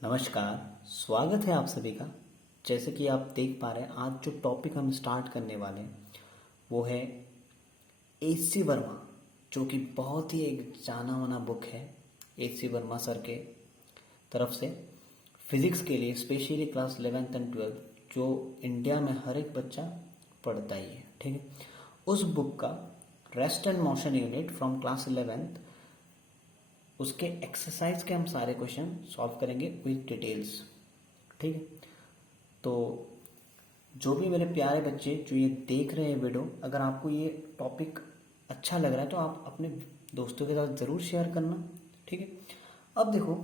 नमस्कार। स्वागत है आप सभी का। जैसे कि आप देख पा रहे हैं, आज जो टॉपिक हम स्टार्ट करने वाले हैं वो है एच.सी. वर्मा, जो कि बहुत ही एक जाना माना बुक है एच.सी. वर्मा सर के तरफ से फिजिक्स के लिए, specially class 11th and 12th, जो इंडिया में हर एक बच्चा पढ़ता ही है। ठीक है, उस बुक का rest and motion unit from class 11th, उसके एक्सरसाइज के हम सारे क्वेश्चन सॉल्व करेंगे विद डिटेल्स। ठीक है, तो जो भी मेरे प्यारे बच्चे जो ये देख रहे हैं वीडियो, अगर आपको ये टॉपिक अच्छा लग रहा है तो आप अपने दोस्तों के साथ ज़रूर शेयर करना। ठीक है, अब देखो,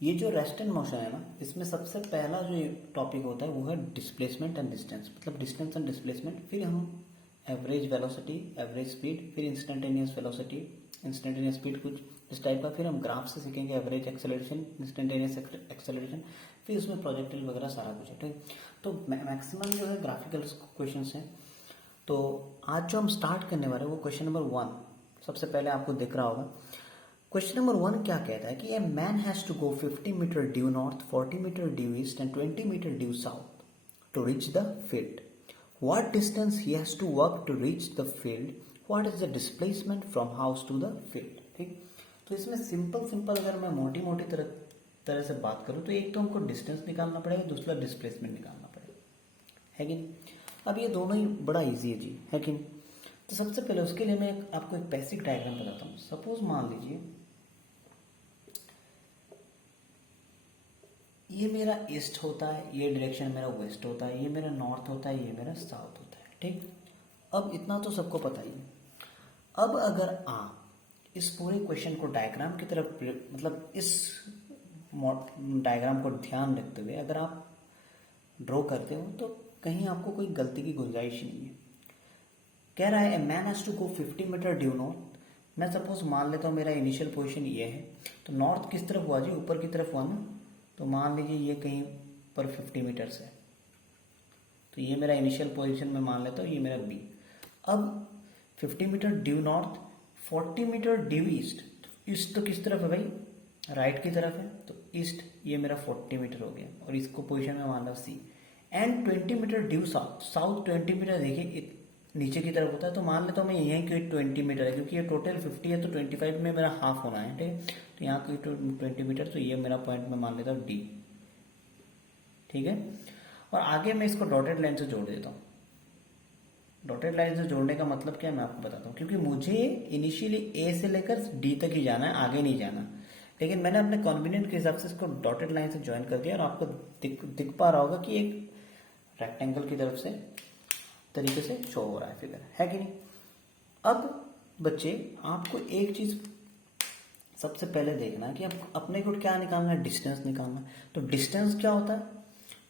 ये जो रेस्ट एंड मोशन है ना, इसमें सबसे पहला जो टॉपिक होता है वो है डिस्प्लेसमेंट एंड डिस्टेंस, मतलब डिस्टेंस एंड डिस्प्लेसमेंट। फिर हम एवरेज वेलोसिटी, एवरेज स्पीड, फिर इंस्टेंटेनियस वेलोसिटी, इंस्टेंटेनियस स्पीड, कुछ इस टाइप का। फिर हम ग्राफ से सीखेंगे एवरेज एक्सेलरेशन, इंस्टेंटेनियस एक्सेलरेशन, फिर उसमें प्रोजेक्टिल वगैरह सारा कुछ है। ठीक है, तो मैक्सिमम जो है ग्राफिकल क्वेश्चन हैं। तो आज जो हम स्टार्ट करने वाले हैं वो क्वेश्चन नंबर 1 सबसे पहले आपको दिख रहा होगा। क्वेश्चन नंबर 1 क्या कहता है कि a man has to go 50 meter due north, 40 meter due east and 20 metre due south to reach the field. What distance he has to walk to reach the field? What is the displacement from house to the field? ठीक, तो इसमें simple अगर मैं मोटी मोटी तरह से बात करूं तो एक तो हमको डिस्टेंस निकालना पड़ेगा, दूसरा डिस्प्लेसमेंट निकालना पड़ेगा, है कि नहीं। अब ये दोनों ही बड़ा इजी है जी, है कि नहीं। तो सबसे पहले उसके लिए मैं आपको एक बेसिक डायग्राम बताता हूँ। सपोज मान लीजिए ये मेरा ईस्ट होता है, ये डायरेक्शन मेरा वेस्ट होता है, ये मेरा नॉर्थ होता है, ये मेरा साउथ होता है। ठीक, अब इतना तो सबको पता ही है। अब अगर आप इस पूरे क्वेश्चन को डायग्राम की तरफ, मतलब इस डायग्राम को ध्यान रखते हुए अगर आप ड्रॉ करते हो तो कहीं आपको कोई गलती की गुंजाइश नहीं है। कह रहा है a man has to go 50 meter due north. मैं सपोज मान लेता हूँ मेरा इनिशियल पोजीशन ये है, तो नॉर्थ किस तरफ हुआ जी? ऊपर की तरफ हुआ ना। तो मान लीजिए ये कहीं पर 50 मीटर्स है, तो ये मेरा इनिशियल पोजीशन में मान लेता हूँ, ये मेरा बी। अब 50 meter due north, 40 meter due east. East तो किस तरफ है भाई? राइट की तरफ है, तो ईस्ट ये मेरा 40 मीटर हो गया और इसको पोजीशन में मान लो C. And 20 metre due south, south 20 metre देखिए नीचे की तरफ होता है, तो मान लेता हूँ मैं यहीं कि 20 मीटर है, क्योंकि ये टोटल 50 है तो 25 में मेरा हाफ होना है। ठीक है, तो यहाँ की 20 मीटर, तो ये मेरा पॉइंट में मान लेता हूँ डी। ठीक है, और आगे मैं इसको डॉटेड लाइन से जोड़ देता हूँ। डॉटेड लाइन से जोड़ने का मतलब क्या है मैं आपको बताता हूँ, क्योंकि मुझे इनिशियली ए से लेकर डी तक ही जाना है, आगे नहीं जाना। लेकिन मैंने अपने कन्वीनियंट के हिसाब से इसको डॉटेड लाइन से ज्वाइन कर दिया और आपको दिख पा रहा होगा कि एक रेक्टेंगल की तरफ से तरीके से शो हो रहा है फिगर, है कि नहीं। अब बच्चे आपको एक चीज सबसे पहले देखना है कि अब अपने को क्या निकालना है? डिस्टेंस निकालना है। तो डिस्टेंस क्या होता है?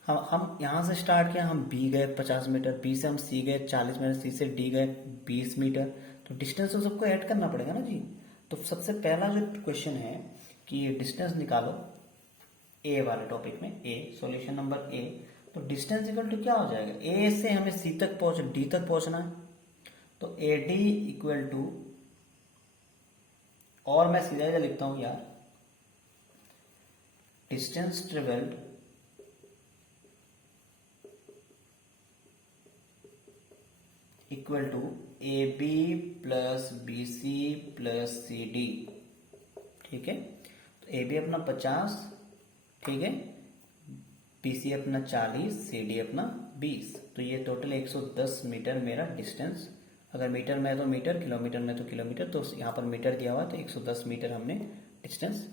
हम यहाँ से स्टार्ट किया, हम बी गए 50 मीटर, बी से हम सी गए 40 मीटर, सी से डी गए 20 मीटर। तो डिस्टेंस तो सबको ऐड करना पड़ेगा ना जी। तो सबसे पहला जो क्वेश्चन है कि ये डिस्टेंस निकालो ए वाले टॉपिक में, ए सॉल्यूशन नंबर ए। तो डिस्टेंस इक्वल टू क्या हो जाएगा? ए से हमें सी तक डी तक पहुंचना है, तो ए डी इक्वल टू, और मैं सीधा लिखता हूं यार, distance travelled equal to A B plus B C plus C D. ठीक है, तो ए बी अपना 50, ठीक है, बी सी अपना 40, सी डी अपना 20। तो ये टोटल 110 मीटर मेरा डिस्टेंस। अगर मीटर में है तो मीटर, किलोमीटर में तो किलोमीटर, तो यहाँ पर मीटर दिया हुआ है, तो 110 मीटर हमने डिस्टेंस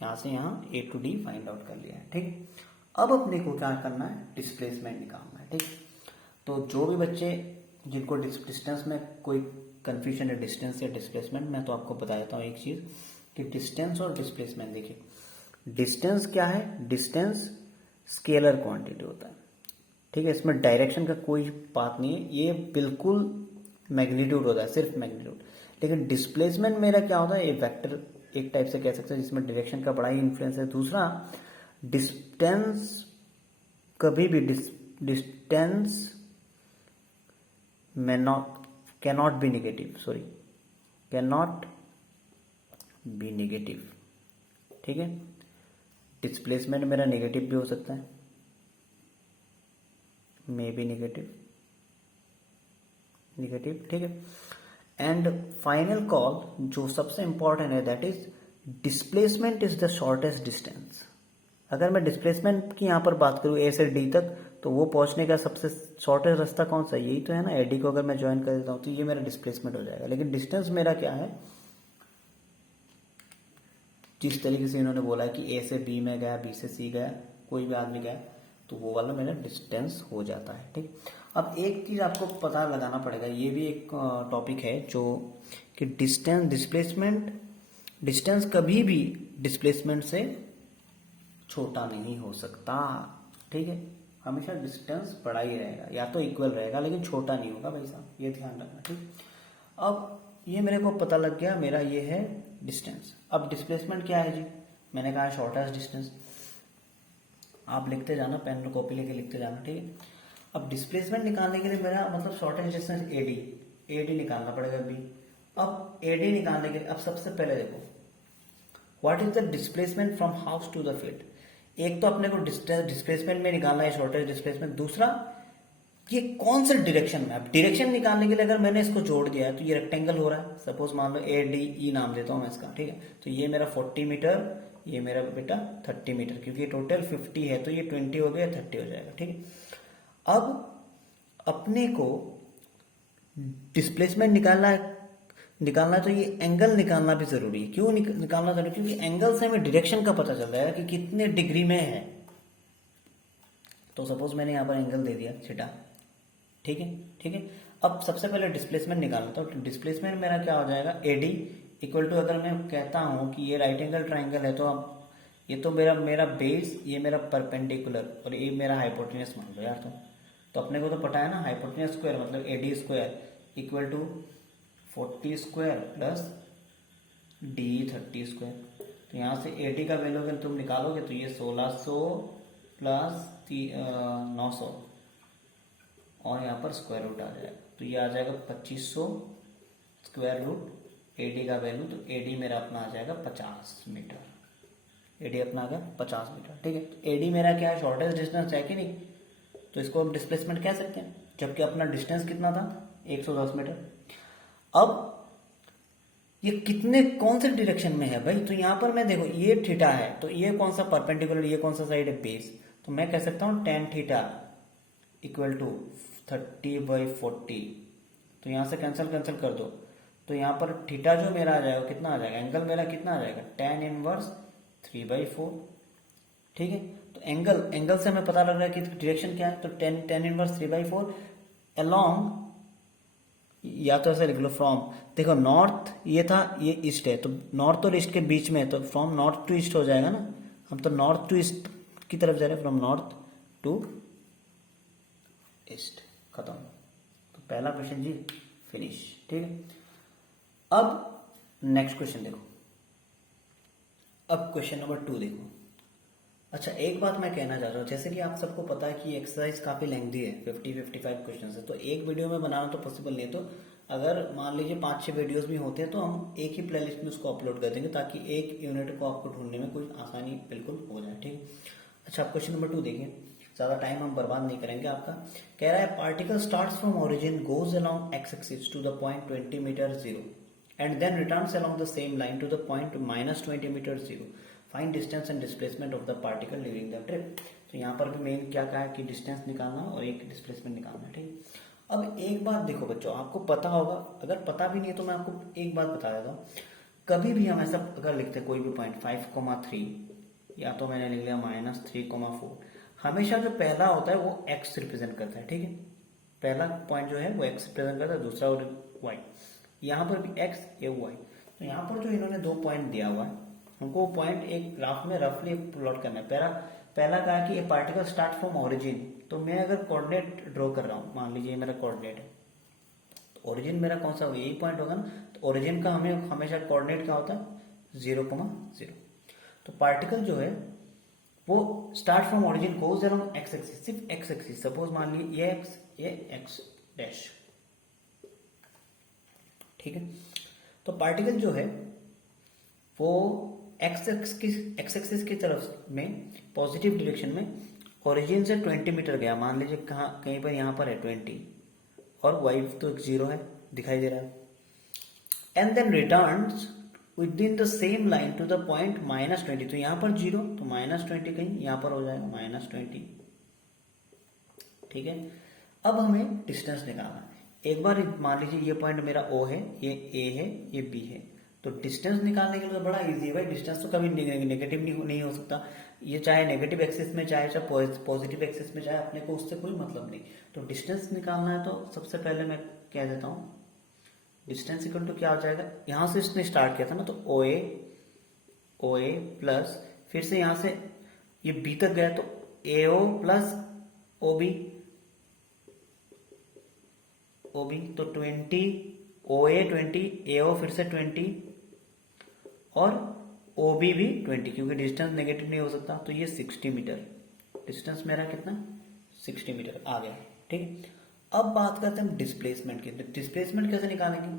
यहाँ से यहाँ ए टू डी फाइंड आउट कर लिया है। ठीक, अब अपने को क्या करना है? डिस्प्लेसमेंट निकालना है। ठीक, तो जो भी बच्चे जिनको डिस्टेंस में कोई कंफ्यूजन है, डिस्टेंस या डिस्प्लेसमेंट, मैं तो आपको बता देता हूँ एक चीज कि डिस्टेंस और डिस्प्लेसमेंट, देखिए डिस्टेंस क्या है? डिस्टेंस स्केलर क्वांटिटी होता है। ठीक है, इसमें डायरेक्शन का कोई बात नहीं है, ये बिल्कुल मैग्नीट्यूड होता है, सिर्फ मैग्नीट्यूड। लेकिन डिस्प्लेसमेंट मेरा क्या होता है? ये वेक्टर एक टाइप से कह सकते हैं, जिसमें डायरेक्शन का बड़ा ही इन्फ्लुएंस है। दूसरा, डिस्टेंस कभी भी distance cannot be negative, cannot be negative। ठीक है, डिस्प्लेसमेंट मेरा नेगेटिव भी हो सकता है, मे बी नेगेटिव, ठीक है। एंड फाइनल कॉल जो सबसे इंपॉर्टेंट है that is displacement is the shortest distance. अगर मैं डिस्प्लेसमेंट की यहाँ पर बात करूँ ए से डी तक, तो वो पहुंचने का सबसे शॉर्टेस्ट रास्ता कौन सा, यही तो है ना, एडी को अगर मैं ज्वाइन कर देता हूँ तो ये मेरा डिस्प्लेसमेंट हो जाएगा। लेकिन डिस्टेंस मेरा क्या है, जिस तरीके से इन्होंने बोला है कि ए से बी में गया, बी से सी गया, कोई भी आदमी गया, तो वो वाला मेरा डिस्टेंस हो जाता है, ठीक। अब एक चीज आपको पता लगाना पड़ेगा, ये भी एक टॉपिक है जो कि डिस्टेंस कभी भी डिस्प्लेसमेंट से छोटा नहीं हो सकता, ठीक है। हमेशा डिस्टेंस बड़ा ही रहेगा, या तो इक्वल रहेगा लेकिन छोटा नहीं होगा भाई साहब, ये ध्यान रखना, ठीक। अब ये मेरे को पता लग गया, मेरा ये है डिस्टेंस। अब डिस्प्लेसमेंट क्या है जी, मैंने कहा शॉर्टेस्ट डिस्टेंस, आप लिखते जाना, पेन और कॉपी लेके लिखते जाना, ठीक है। अब डिस्प्लेसमेंट निकालने के लिए मेरा मतलब शॉर्टेस्ट डिस्टेंस एडी निकालना पड़ेगा अभी। अब एडी निकालने के लिए अब सबसे पहले देखो what is the displacement from house to the field. एक तो अपने को डिस्प्लेसमेंट में निकालना है शॉर्टेस्ट डिस्प्लेसमेंट, दूसरा ये कौन सा डायरेक्शन में। अब डायरेक्शन निकालने के लिए अगर मैंने इसको जोड़ दिया है तो ये रेक्टेंगल हो रहा है, सपोज मान लो ए डी ई नाम देता हूं मैं इसका, ठीक है। तो ये मेरा 40 मीटर, ये मेरा बेटा 30 मीटर, क्योंकि ये टोटल 50 है तो ये 20 हो गया, 30 हो जाएगा, ठीक है। अब अपने को डिस्प्लेसमेंट निकालना है तो ये एंगल निकालना भी जरूरी है। क्यों निकालना जरूरी, क्योंकि एंगल से हमें डायरेक्शन का पता चल रहा है कि कितने डिग्री में है। तो सपोज मैंने यहाँ पर एंगल दे दिया थीटा, ठीक है। अब सबसे पहले डिस्प्लेसमेंट निकालना, तो डिस्प्लेसमेंट मेरा क्या हो जाएगा, एडी इक्वल टू, अगर मैं कहता हूं कि ये राइट एंगल ट्राइंगल है तो अब ये तो मेरा बेस, ये मेरा परपेंडिकुलर और ये मेरा हाइपोटेन्यूस मान लो यार। तो अपने को तो पता है ना, हाइपोटेन्यूस स्क्वायर मतलब AD square equal to 40 square plus D 30 square. तो यहाँ से एडी का वैल्यू अगर तुम निकालोगे तो ये 1600 प्लस 900 और यहाँ पर स्क्वायर रूट आ जाएगा, तो ये आ जाएगा 2500 स्क्वायर रूट एडी का वैल्यू। तो एडी मेरा अपना आ जाएगा 50 मीटर, एडी अपना आ गया 50 मीटर, ठीक है। तो एडी मेरा क्या है, शॉर्टेस्ट डिस्टेंस है कि नहीं, तो इसको हम डिस्प्लेसमेंट कह सकते हैं, जबकि अपना डिस्टेंस कितना था 110 मीटर। अब ये कितने कौन से डायरेक्शन में है भाई, तो यहाँ पर मैं देखो ये थीटा है, तो ये कौन सा परपेंडिकुलर, ये कौन सा साइड है बेस, तो मैं कह सकता हूँ tan थीटा इक्वल टू 30/40। तो यहाँ से कैंसिल कर दो, तो यहाँ पर थीटा जो मेरा आ जाएगा कितना आ जाएगा, एंगल मेरा कितना आ जाएगा tan इनवर्स 3/4, ठीक है। तो एंगल से हमें पता लग रहा है कि डायरेक्शन क्या है, तो tan इनवर्स 3/4 अलोंग, या तो ऐसे लिख लो फ्रॉम, देखो नॉर्थ ये था, ये ईस्ट है, तो नॉर्थ और ईस्ट के बीच में है, तो फ्रॉम नॉर्थ टू ईस्ट हो जाएगा ना। हम तो नॉर्थ टू ईस्ट की तरफ जा रहे हैं, फ्रॉम नॉर्थ टू ईस्ट, खत्म। तो पहला क्वेश्चन जी फिनिश, ठीक है। अब नेक्स्ट क्वेश्चन देखो, अब क्वेश्चन नंबर 2 देखो। अच्छा एक बात मैं कहना चाह रहा हूँ, जैसे कि आप सबको पता है कि एक्सरसाइज काफी लेंथी है, 50-55 क्वेश्चन है, तो एक वीडियो में बनाना तो पॉसिबल नहीं है। तो अगर मान लीजिए 5-6 वीडियोस भी होते हैं तो हम एक ही प्लेलिस्ट में उसको अपलोड कर देंगे, ताकि एक यूनिट को आपको ढूंढने में कोई आसानी बिल्कुल हो जाए, ठीक। अच्छा क्वेश्चन नंबर 2 देखिए, ज्यादा टाइम हम बर्बाद नहीं करेंगे आपका। कह रहा है particle starts from origin, goes along X axis to the point 20 meter 0 and then returns along the same line to the point -20 meter 0। Find distance and displacement of the particle during the trip. तो यहाँ पर भी main क्या कहा है कि distance निकालना और एक डिस्प्लेसमेंट निकालना, ठीक। अब एक बात देखो बच्चों, आपको पता होगा, अगर पता भी नहीं है तो मैं आपको एक बात बता देता हूँ। कभी भी हम ऐसा अगर लिखते हैं कोई भी पॉइंट 5,3 या तो मैंने लिख लिया -3,4, हमेशा जो पहला होता है वो एक्स रिप्रेजेंट करता है, ठीक है। पहला पॉइंट जो है वो एक्स रिप्रेजेंट करता है, दूसरा वाई, यहाँ पर भी एक्स ये वाई। तो यहाँ पर जो इन्होंने 2 पॉइंट दिया हुआ है, हमको पॉइंट एक ग्राफ में रफली प्लॉट करना है। पहला कहा कि ये पार्टिकल स्टार्ट फ्रॉम ओरिजिन, तो मैं अगर कोऑर्डिनेट ड्रॉ कर रहा हूँ, मान लीजिए मेरा कोऑर्डिनेट है, तो ओरिजिन मेरा कौन सा यही पॉइंट होगा ना। तो ओरिजिन का हमें हमेशा कोऑर्डिनेट क्या होता है 0,0। तो पार्टिकल जो है वो start from origin goes along X axis, सिर्फ एक्स एक्सिस, सपोज मान लीजिए ये एक्स डैश, ठीक है। तो पार्टिकल जो है वो एक्स एक्सिस की तरफ में पॉजिटिव डायरेक्शन में ओरिजिन से 20 मीटर गया, मान लीजिए कहाँ कहीं पर यहाँ पर है 20 और वाई तो 0 है दिखाई दे रहा है, and then returns within the same line to the point -20, तो यहाँ पर 0 तो -20 कहीं यहाँ पर हो जाएगा -20, ठीक है। अब हमें डिस्टेंस निकालना है। एक बार मान लीजिए ये पॉइंट मेरा O है, ये A है, ये B है, तो डिस्टेंस निकालने के लिए तो बड़ा इजी है भाई। डिस्टेंस तो कभी नेगेटिव नहीं हो सकता, ये चाहे नेगेटिव एक्सिस में चाहे पॉजिटिव एक्सिस में, चाहे अपने को उससे कोई मतलब नहीं। तो डिस्टेंस निकालना है तो सबसे पहले मैं कह देता हूँ डिस्टेंस इक्वल टू क्या हो जाएगा, यहाँ से इसने स्टार्ट किया था ना, तो ओ ए प्लस फिर से यहाँ से ये बी तक गया तो AO प्लस ओ बी तो 20 OA 20 AO फिर से 20 और OB भी 20, क्योंकि डिस्टेंस नेगेटिव नहीं हो सकता, तो ये 60 मीटर डिस्टेंस मेरा कितना 60 मीटर आ गया, ठीक है। अब बात करते हैं डिस्प्लेसमेंट की। डिस्प्लेसमेंट कैसे निकालेंगे?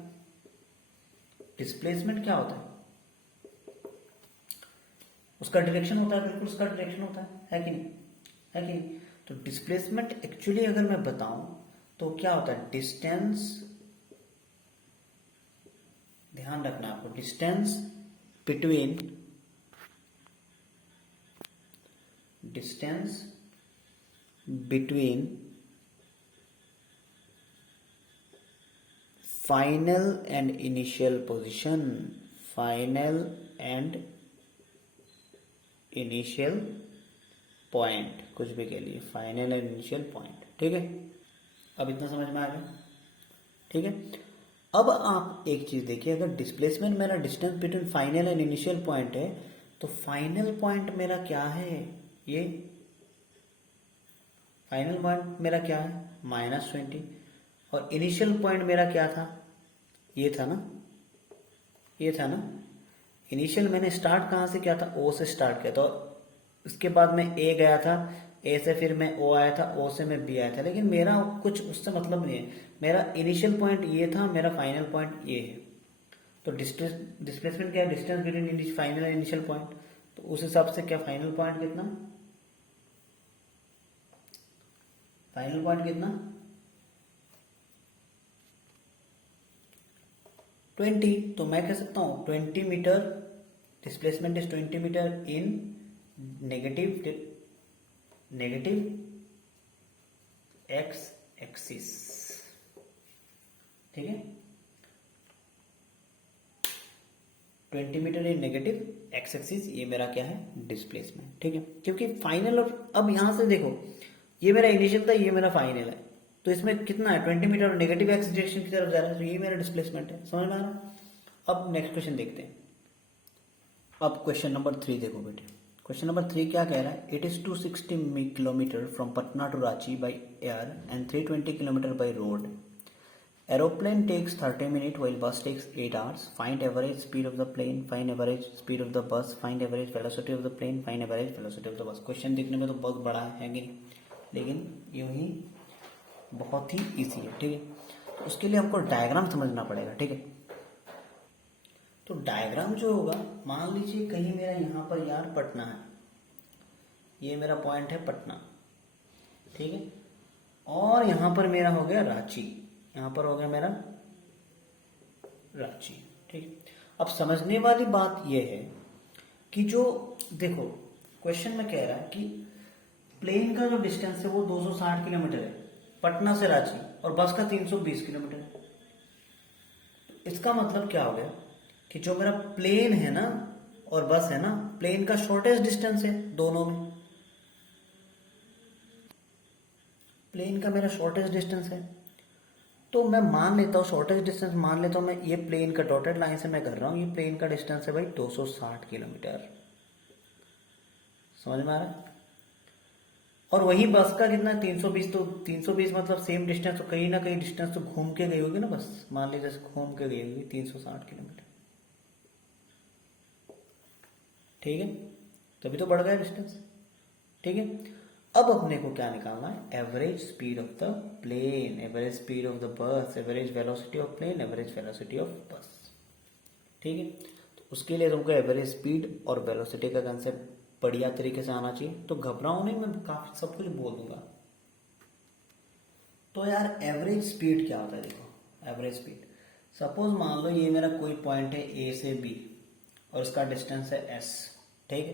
डिस्प्लेसमेंट क्या होता है? उसका डायरेक्शन होता है, बिल्कुल उसका डायरेक्शन होता है कि नहीं, है कि नहीं? तो डिस्प्लेसमेंट एक्चुअली अगर मैं बताऊं तो क्या होता है, डिस्टेंस, ध्यान रखना आपको, distance between final and initial position, final and initial point, कुछ भी कह लिए, फाइनल एंड इनिशियल पॉइंट, ठीक है। अब इतना समझ में आ गया, ठीक है। अब आप एक चीज देखिए, अगर डिस्प्लेसमेंट मेरा distance between final and initial point है, तो फाइनल पॉइंट मेरा क्या है, ये फाइनल पॉइंट मेरा क्या है -20, और इनिशियल पॉइंट मेरा क्या था, ये था ना, ये था ना। इनिशियल मैंने स्टार्ट कहाँ से किया था, O से स्टार्ट किया था, उसके बाद मैं A गया था, A से फिर मैं O आया था, O से मैं B आया था, लेकिन मेरा कुछ उससे मतलब नहीं है। मेरा इनिशियल पॉइंट ये था, मेरा फाइनल पॉइंट ये है। तो डिस्प्लेसमेंट क्या है, distance between final and initial point. तो उस हिसाब से क्या फाइनल पॉइंट कितना, फाइनल पॉइंट कितना 20, तो मैं कह सकता हूं 20 meter, displacement is 20 meter in negative X axis, ठीक है, 20 meter in negative X axis, ये मेरा क्या है डिस्प्लेसमेंट, ठीक है। क्योंकि फाइनल, और अब यहां से देखो, ये मेरा इनिशियल था, ये मेरा फाइनल है, तो इसमें कितना है 20 मीटर और नेगेटिव एक्स डायरेक्शन की तरफ जा रहा है, तो ये मेरा डिस्प्लेसमेंट है, समझ में आ रहा। अब नेक्स्ट क्वेश्चन देखते हैं। अब क्वेश्चन नंबर 3 देखो बेटे, क्वेश्चन नंबर 3 क्या कह रहा है, it is 260 kilometer from Patna to Ranchi by air and 320 kilometer by road. Aeroplane takes 30 minutes while bus takes 8 hours. Find average speed of the plane, find average speed of the bus, find average velocity of the plane, find average velocity of the bus. Question देखने में तो बहुत बड़ा है कि नहीं, लेकिन यूं ही बहुत ही इजी है, ठीक है। तो उसके लिए हमको डायग्राम समझना पड़ेगा, ठीक है। तो डायग्राम जो होगा, मान लीजिए कहीं मेरा यहाँ पर यार पटना है, ये मेरा पॉइंट है पटना, ठीक है, और यहाँ पर मेरा हो गया रांची, यहाँ पर हो गया मेरा रांची, ठीक। अब समझने वाली बात यह है कि जो देखो क्वेश्चन में कह रहा है कि प्लेन का जो डिस्टेंस है वो 260 किलोमीटर है पटना से रांची, और बस का 320 किलोमीटर है। इसका मतलब क्या हो गया कि जो मेरा प्लेन है ना और बस है ना, प्लेन का शॉर्टेस्ट डिस्टेंस है दोनों में, प्लेन का मेरा शॉर्टेस्ट डिस्टेंस है, तो मैं मान लेता हूँ शॉर्टेस्ट डिस्टेंस मान लेता हूँ मैं, ये प्लेन का डॉटेड लाइन से मैं कर रहा हूँ, ये प्लेन का डिस्टेंस है भाई 260 किलोमीटर, समझ में आ रहा है। और वही बस का कितना 320, तो 320 मतलब सेम डिस्टेंस, तो कहीं ना कहीं डिस्टेंस तो घूम के गई होगी ना बस, मान लीजिए घूम के गई होगी 360 किलोमीटर, ठीक है, तभी तो बढ़ गया डिस्टेंस, ठीक है। अब अपने को क्या निकालना है, average speed of the plane, average speed of the bus, average velocity of plane, average velocity of bus, ठीक है। तो उसके लिए तुमको एवरेज स्पीड और वेलोसिटी का कंसेप्ट बढ़िया तरीके से आना चाहिए। तो घबराओ नहीं, मैं काफी सब कुछ बोल दूंगा। तो यार एवरेज स्पीड क्या होता है, देखो एवरेज स्पीड, सपोज मान लो ये मेरा कोई पॉइंट है ए से बी और इसका डिस्टेंस है एस, ठीक है।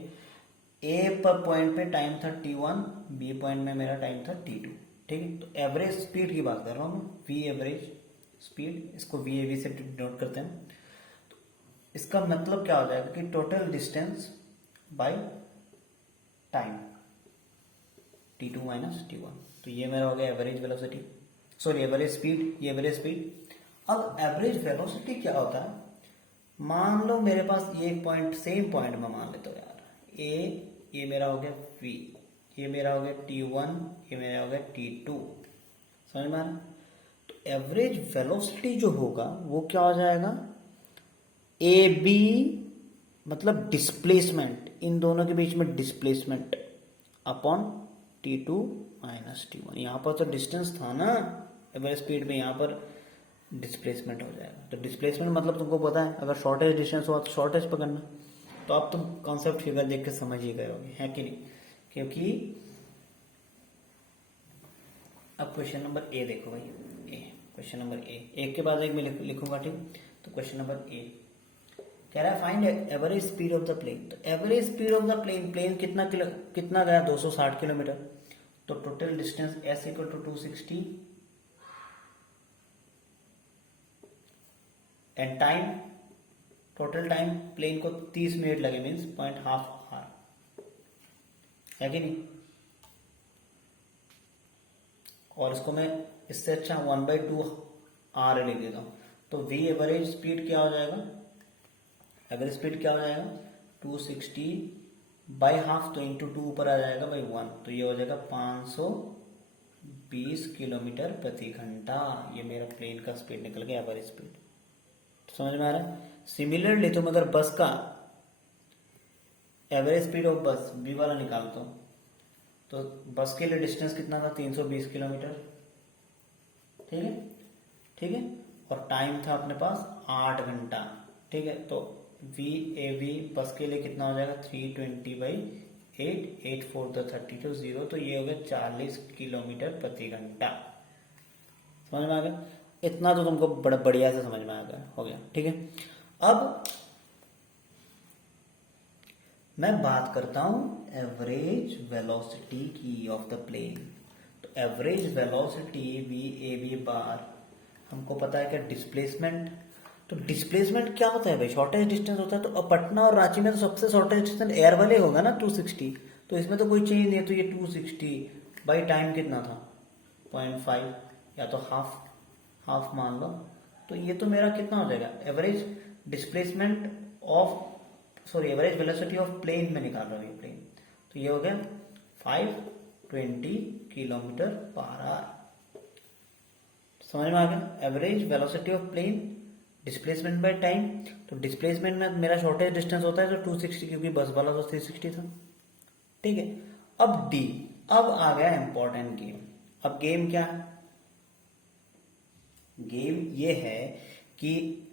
ए पर पॉइंट पे टाइम था t1, बी पॉइंट में मेरा टाइम था t2, ठीक है। तो एवरेज स्पीड की बात कर रहा हूँ मैं, वी एवरेज स्पीड, इसको वी ए वी से डिनोट करते हैं। तो इसका मतलब क्या हो जाएगा कि total distance by time t2 minus t1। तो ये मेरा हो गया average velocity, sorry average speed, ये एवरेज स्पीड। अब एवरेज वेलोसिटी क्या होता है, मान लो मेरे पास ये एक पॉइंट, सेम पॉइंट में मान लेता हूँ यार ए, ये मेरा हो गया v, ये मेरा हो गया t1, ये मेरा हो गया t2, समझ में आ रहा। तो एवरेज वेलोसिटी जो होगा वो क्या हो जाएगा, ए बी मतलब डिस्प्लेसमेंट, इन दोनों के बीच में displacement upon t2 minus t1। यहाँ पर तो डिस्टेंस था ना एवरेज स्पीड में, यहाँ पर डिस्प्लेसमेंट हो जाएगा। तो डिस्प्लेसमेंट मतलब तुमको पता है, अगर शॉर्टेज डिस्टेंस हुआ तो शॉर्टेज पकड़ना। तो अब तुम कॉन्सेप्ट फिगर देख के समझ ही गए होगे, है कि नहीं। क्योंकि अब क्वेश्चन नंबर ए देखो भाई, ए क्वेश्चन नंबर ए, एक के बाद एक मैं लिखूंगा, ठीक। तो क्वेश्चन नंबर ए कह रहा है find average speed of the plane. तो average speed of the plane, plane कितना गया, 260 किलोमीटर। तो total distance S equal to 260 and time, total time plane को 30 मिनट लगे, मीन्स 0.5 आवर, है कि नहीं। और इसको मैं इससे अच्छा 1/2 आवर लिख देता हूं। तो वी एवरेज स्पीड क्या हो जाएगा, एवरेज स्पीड क्या हो जाएगा 260 बाई हाफ, तो इंटू 2 ऊपर आ जाएगा बाई 1, तो ये हो जाएगा 520 किलोमीटर प्रति घंटा। ये मेरा प्लेन का स्पीड निकल गया, एवरेज स्पीड। समझ में आ रहा है। सिमिलरली तुम अगर बस का एवरेज स्पीड ऑफ बस बी वाला निकालते हो, तो बस के लिए डिस्टेंस कितना था 320 किलोमीटर, ठीक है, ठीक है। और टाइम था अपने पास 8 घंटा, ठीक है। तो वी ए वी बस के लिए कितना हो जाएगा 320/8, 8 4 32 0, तो ये हो गया 40 किलोमीटर प्रति घंटा। समझ में आ गया, इतना तो तुमको बड़ा बढ़िया से समझ में आ गया, हो गया, ठीक है। अब मैं बात करता हूं एवरेज वेलोसिटी की ऑफ द प्लेन। तो average velocity V A V bar, हमको पता है क्या डिस्प्लेसमेंट। तो डिस्प्लेसमेंट क्या होता है भाई, शॉर्टेज डिस्टेंस होता है। तो अब पटना और रांची में तो सबसे शॉर्टेज डिस्टेंस एयर वाले होगा ना 260, तो इसमें तो कोई चेंज नहीं है। तो ये 260 बाई टाइम कितना था 0.5 या तो हाफ मान लो। तो ये तो मेरा कितना हो जाएगा average displacement of, sorry average velocity of plane में निकाल रहा हूँ ये प्लेन। तो ये हो गया 520 किलोमीटर पर आवर। समझ में आ गया, average velocity of plane displacement by time. तो डिस्प्लेसमेंट में मेरा शॉर्टेज डिस्टेंस होता है तो 260, क्योंकि बस वाला तो 360 था, ठीक है। अब डी, अब आ गया इंपॉर्टेंट गेम। अब गेम क्या है, गेम ये है कि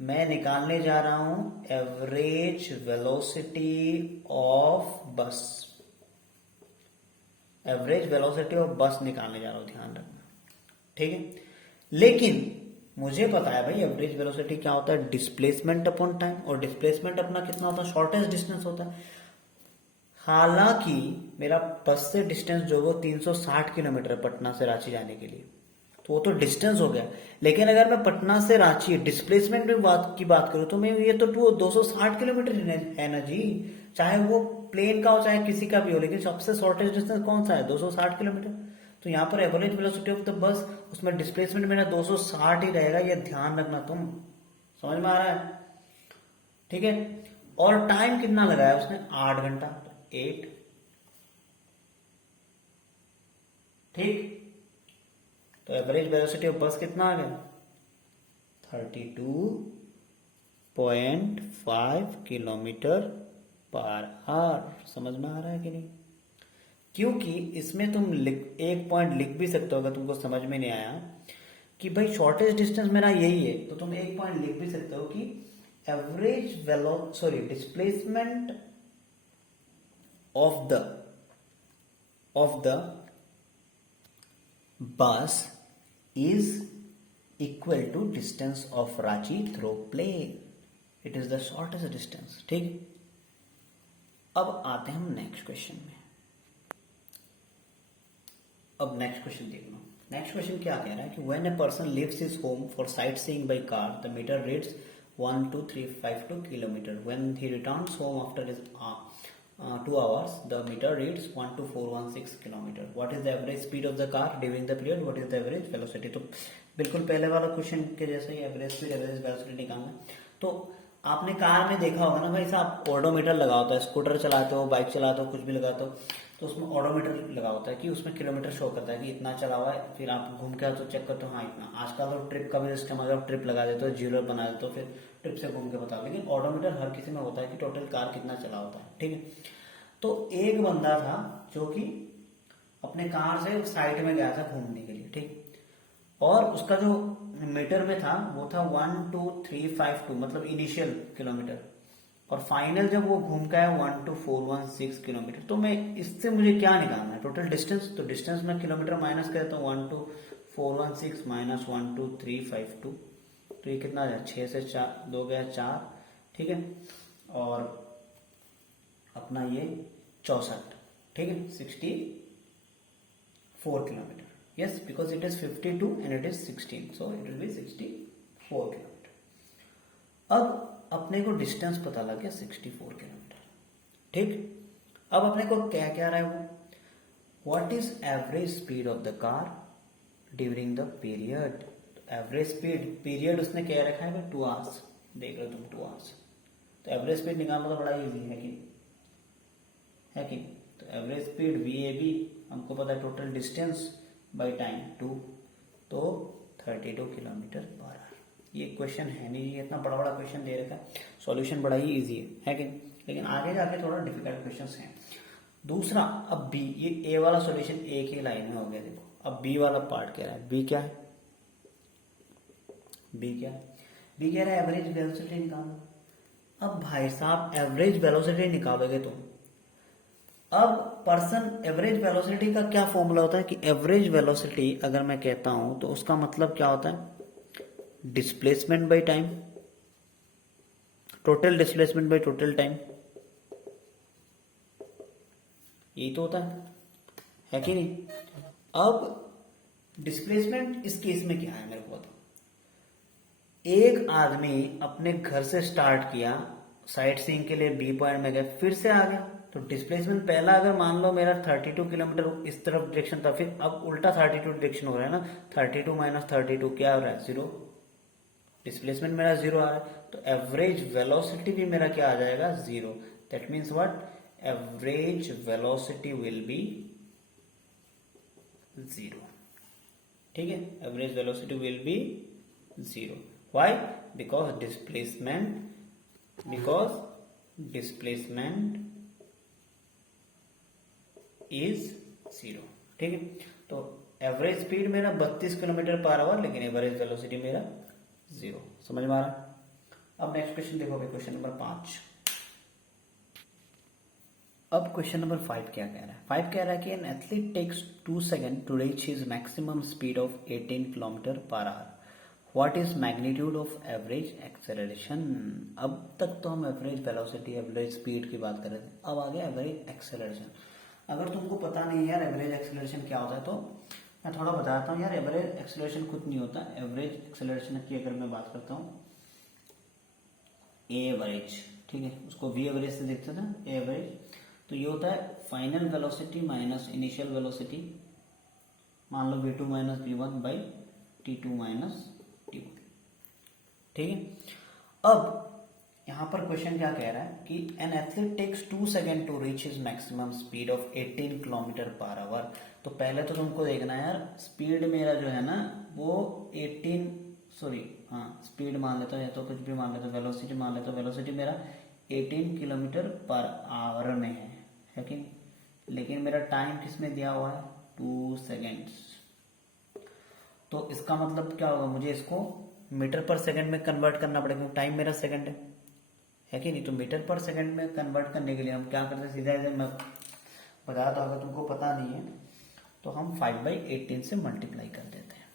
मैं निकालने जा रहा हूं एवरेज वेलोसिटी ऑफ बस, एवरेज वेलोसिटी ऑफ बस निकालने जा रहा हूं, ध्यान रखना, ठीक है। लेकिन मुझे पता है भाई एवरेज वेलोसिटी क्या होता है, डिस्प्लेसमेंट अपॉन टाइम, और डिस्प्लेसमेंट अपना कितना होता है, शॉर्टेज डिस्टेंस होता है। हालांकि मेरा बस से डिस्टेंस जो वो 360 किलोमीटर है पटना से रांची जाने के लिए, तो वो तो डिस्टेंस हो गया। लेकिन अगर मैं पटना से रांची डिस्प्लेसमेंट की बात करूं, तो मैं ये तो 260 किलोमीटर है ना जी, चाहे वो प्लेन का हो चाहे किसी का भी हो, लेकिन सबसे शॉर्टेस्ट डिस्टेंस कौन सा है 260 किलोमीटर। तो यहाँ पर एवरेज वेलोसिटी ऑफ द बस, उसमें डिस्प्लेसमेंट मेरा 260 ही रहेगा, ये ध्यान रखना तुम। समझ में आ रहा है, ठीक है। और टाइम कितना लगाया उसने 8 घंटा, तो 8, ठीक। तो एवरेज वेलोसिटी ऑफ बस कितना आ गया 32.5 किलोमीटर पर आवर। समझ में आ रहा है कि नहीं, क्योंकि इसमें तुम एक पॉइंट लिख भी सकते हो, अगर तुमको समझ में नहीं आया कि भाई शॉर्टेज डिस्टेंस मेरा यही है, तो तुम एक पॉइंट लिख भी सकते हो कि displacement of the bus is equal to distance of Ranchi through plane. It is the shortest distance. ठीक, अब आते हैं हम नेक्स्ट क्वेश्चन में। अब नेक्स्ट क्वेश्चन देख लो। नेक्स्ट क्वेश्चन क्या कह रहा है कि when a person leaves his home for sightseeing by car the meter reads 12352 kilometer. When he returns home after his 2 hours the meter reads 12416 kilometer. What is the average speed of the car during the period? What is the average velocity? तो बिल्कुल पहले वाला question के जैसे ही average speed average velocity निकालना। तो आपने car में देखा होगा ना भाई साहब, ऑडोमीटर लगा होता है। स्कूटर चलाते हो, बाइक चलाते हो, कुछ भी लगाते हो तो उसमें ऑडोमीटर लगा होता है कि उसमें किलोमीटर शो करता है कि इतना चला हुआ है। फिर आप घूम के आओ तो चेक करते हो, हाँ इतना। आजकल तो ट्रिप का भी सिस्टम, अगर ट्रिप लगा देते हो, जीरो बना देते हो, फिर ट्रिप से घूम के बताओ। लेकिन ऑडोमीटर हर किसी में होता है कि टोटल कार कितना चला होता है। ठीक है, तो एक बंदा था जो कि अपने कार से साइड में गया था घूमने के लिए। ठीक, और उसका जो मीटर में था वो था 12352, मतलब इनिशियल किलोमीटर, और फाइनल जब वो घूम के आया 12416 किलोमीटर। तो मैं इससे मुझे क्या निकालना है? Total distance. तो डिस्टेंस में किलोमीटर माइनस कर देता हूँ, 12416 माइनस 12352, तो ये कितना आ जाए? 6 से 4 2 गया 4। ठीक है, और अपना ये 64। ठीक है, 64 kilometre. Yes, because it is 52 and it is 16, so it will B 64 kilometre. अब अपने को डिस्टेंस पता लग गया 64 किलोमीटर। ठीक, अब अपने को क्या क्या रहा है वो, what is average speed of the car during the period. Average speed, period उसने क्या रखा है? 2 आवर्स। देख रहे हो तुम, 2 आवर्स। तो एवरेज स्पीड निकालना तो बड़ा इजी है कि तो एवरेज स्पीड VAB हमको पता है, टोटल डिस्टेंस बाय टाइम 2, तो 32 किलोमीटर पर आवर। ये क्वेश्चन है नहीं, ये इतना बड़ा बड़ा क्वेश्चन दे रखा है, सॉल्यूशन बड़ा ही इजी है कि? लेकिन आगे जाके थोड़ा डिफिकल्ट क्वेश्चंस हैं। दूसरा, अब बी, ये ए वाला सॉल्यूशन एक ही लाइन में हो गया। देखो अब बी वाला पार्ट कह रहा है। बी क्या है? बी क्या है? बी कह रहा है एवरेज वेलोसिटी निकालो। अब भाई साहब एवरेज वेलोसिटी निकालोगे तुम, अब पर्सन एवरेज वेलोसिटी का क्या फॉर्मूला होता है कि एवरेज वेलोसिटी अगर मैं कहता हूं तो उसका मतलब क्या होता है? Displacement by time, total displacement by total time, यही तो होता है कि नहीं? अब डिस्प्लेसमेंट इस केस में क्या है मेरे को बताओ। एक आदमी अपने घर से स्टार्ट किया, साइट सीइंग के लिए बी पॉइंट में गया, फिर से आ गया, तो डिस्प्लेसमेंट पहला अगर मान लो मेरा 32 किलोमीटर इस तरफ डायरेक्शन था, फिर अब उल्टा 32 डायरेक्शन हो रहा है ना, 32 माइनस 32 क्या हो रहा है? 0। डिस्प्लेसमेंट मेरा 0 आ रहा है, तो एवरेज वेलोसिटी भी मेरा क्या आ जाएगा? 0। That means what? Average velocity will be 0। ठीक है, average velocity will be 0। Why? Because displacement is 0। ठीक है, तो एवरेज स्पीड मेरा 32 किलोमीटर पर आवर, लेकिन एवरेज वेलोसिटी मेरा 0। समझ में आ रहा? अब नेक्स्ट क्वेश्चन देखोगे, क्वेश्चन नंबर 5। अब क्वेश्चन नंबर 5 क्या कह रहा है? 5 कह रहा है कि an athlete takes 2 second to reach his maximum speed of 18 kilometer per hour. What is magnitude of average acceleration. अब तक तो हम एवरेज वेलोसिटी, एवरेज स्पीड की बात कर रहे थे, अब आ गया एवरेज एक्सेलरेशन। अगर तुमको पता नहीं है यार एवरेज एक्सेलरेशन क्या होता है, तो मैं थोड़ा बताता हूँ यार। एवरेज एक्सेलरेशन कुछ नहीं होता। एवरेज एक्सेलरेशन की अगर मैं बात करता हूँ, एवरेज, ठीक है, उसको वी एवरेज से देखते थे, एवरेज। तो ये होता है final velocity minus initial velocity, मान लो v2 minus v1 by t2 minus t1। ठीक है, अब यहां पर क्वेश्चन क्या कह रहा है कि an athlete takes 2 second to reach his maximum speed of 18 kilometer per hour. तो पहले तो तुमको देखना है यार, स्पीड मेरा जो है ना वो 18, सॉरी हाँ स्पीड मान लेता हूँ या तो कुछ भी मान लेता हूँ, वेलोसिटी मान लेता हूँ। वेलोसिटी मेरा 18 किलोमीटर पर आवर में है कि? लेकिन मेरा टाइम किस में दिया हुआ है? 2 सेकेंड्स। तो इसका मतलब क्या होगा, मुझे इसको मीटर पर सेकंड में कन्वर्ट करना पड़ेगा, टाइम मेरा सेकंड है। है कि नहीं। तो मीटर पर सेकंड में कन्वर्ट करने के लिए हम क्या करते हैं, सीधा सीधा मैं बताया था, अगर तुमको पता नहीं है तो हम 5/18 से मल्टीप्लाई कर देते हैं,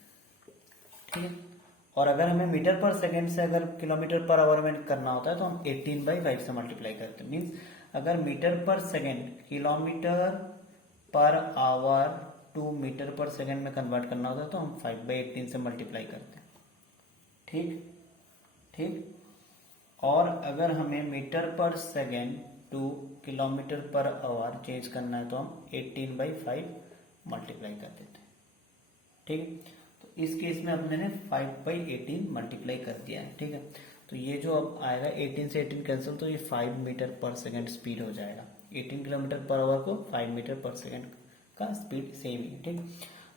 ठीक है। और अगर हमें मीटर पर सेकंड से अगर किलोमीटर पर आवर में करना होता है तो हम 18/5 से मल्टीप्लाई करते हैं। मीन्स अगर meter per second kilometer per hour to meter per second में कन्वर्ट करना होता है तो हम 5/18 से मल्टीप्लाई करते हैं, ठीक ठीक। और अगर हमें metre per second two kilometre per our change करना है तो हम 18/5 मल्टीप्लाई कर देते हैं, ठीक है। तो इस केस में हमने 5/18 मल्टीप्लाई कर दिया है, ठीक है। तो ये जो अब आएगा 18 से 18 कैंसिल, तो ये 5 मीटर पर सेकंड स्पीड हो जाएगा। 18 किलोमीटर पर आवर को 5 मीटर पर सेकंड का स्पीड सेम ही है, ठीक,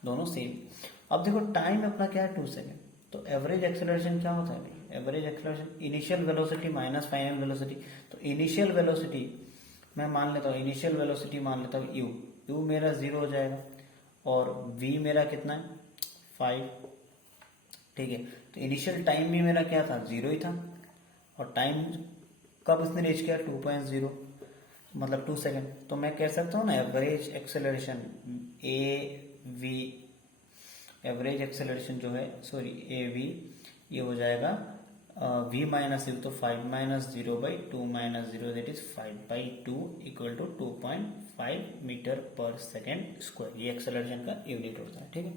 दोनों सेम। अब देखो टाइम अपना क्या है 2 सेकंड। तो एवरेज एक्सेलरेशन क्या होता है भाई, average acceleration initial velocity minus final velocity. तो इनिशियल वेलोसिटी मैं मान लेता हूँ, इनिशियल वेलोसिटी मान लेता हूँ यू, यू मेरा 0 हो जाएगा और v मेरा कितना है 5, ठीक है। तो इनिशियल टाइम भी मेरा क्या था 0 ही था, और टाइम कब इसने रीच किया 2.0 मतलब 2 सेकेंड। तो मैं कह सकता हूँ ना एवरेज एक्सेलरेशन एवरेज एक्सेलरेशन जो है सॉरी AV ये हो जाएगा v माइनस यू, तो 5-0/2 - 0 that is 5/2 equal to 2.5 meter per second square. ये एक्सेलरेशन का यूनिट होता है, ठीक है।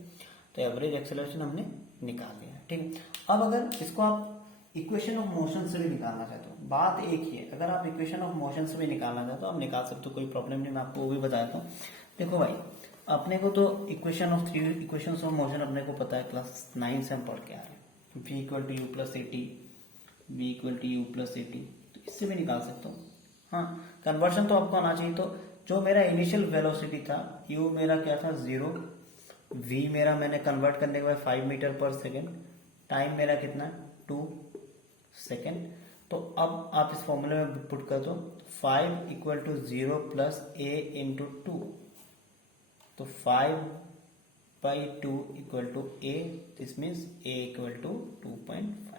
तो एवरेज एक्सेलरेशन हमने निकाल लिया, ठीक है। अब अगर इसको आप इक्वेशन ऑफ मोशन से भी निकालना चाहते हो, बात एक ही है। अगर आप इक्वेशन ऑफ मोशन से भी निकालना चाहते हो आप निकाल सकते हो, कोई प्रॉब्लम नहीं, मैं आपको वो भी बताता हूँ। देखो भाई अपने को तो equation of 3 equations of motion अपने को पता है, क्लास 9 से हम पढ़ के आ रहे हैं। v equal to u plus a t, v equal to u plus a t, तो इससे भी निकाल सकता हूँ। हाँ कन्वर्शन तो आपको आना चाहिए। तो जो मेरा इनिशियल वेलोसिटी था u मेरा क्या था 0, v मेरा मैंने कन्वर्ट करने के बाद 5 मीटर पर सेकेंड, टाइम मेरा कितना है 2 सेकेंड। तो अब आप इस फॉर्मूले में पुट कर दो 5 equal to 0 plus a into 2, तो 5/2 equal to a, this means a equal to 2.5।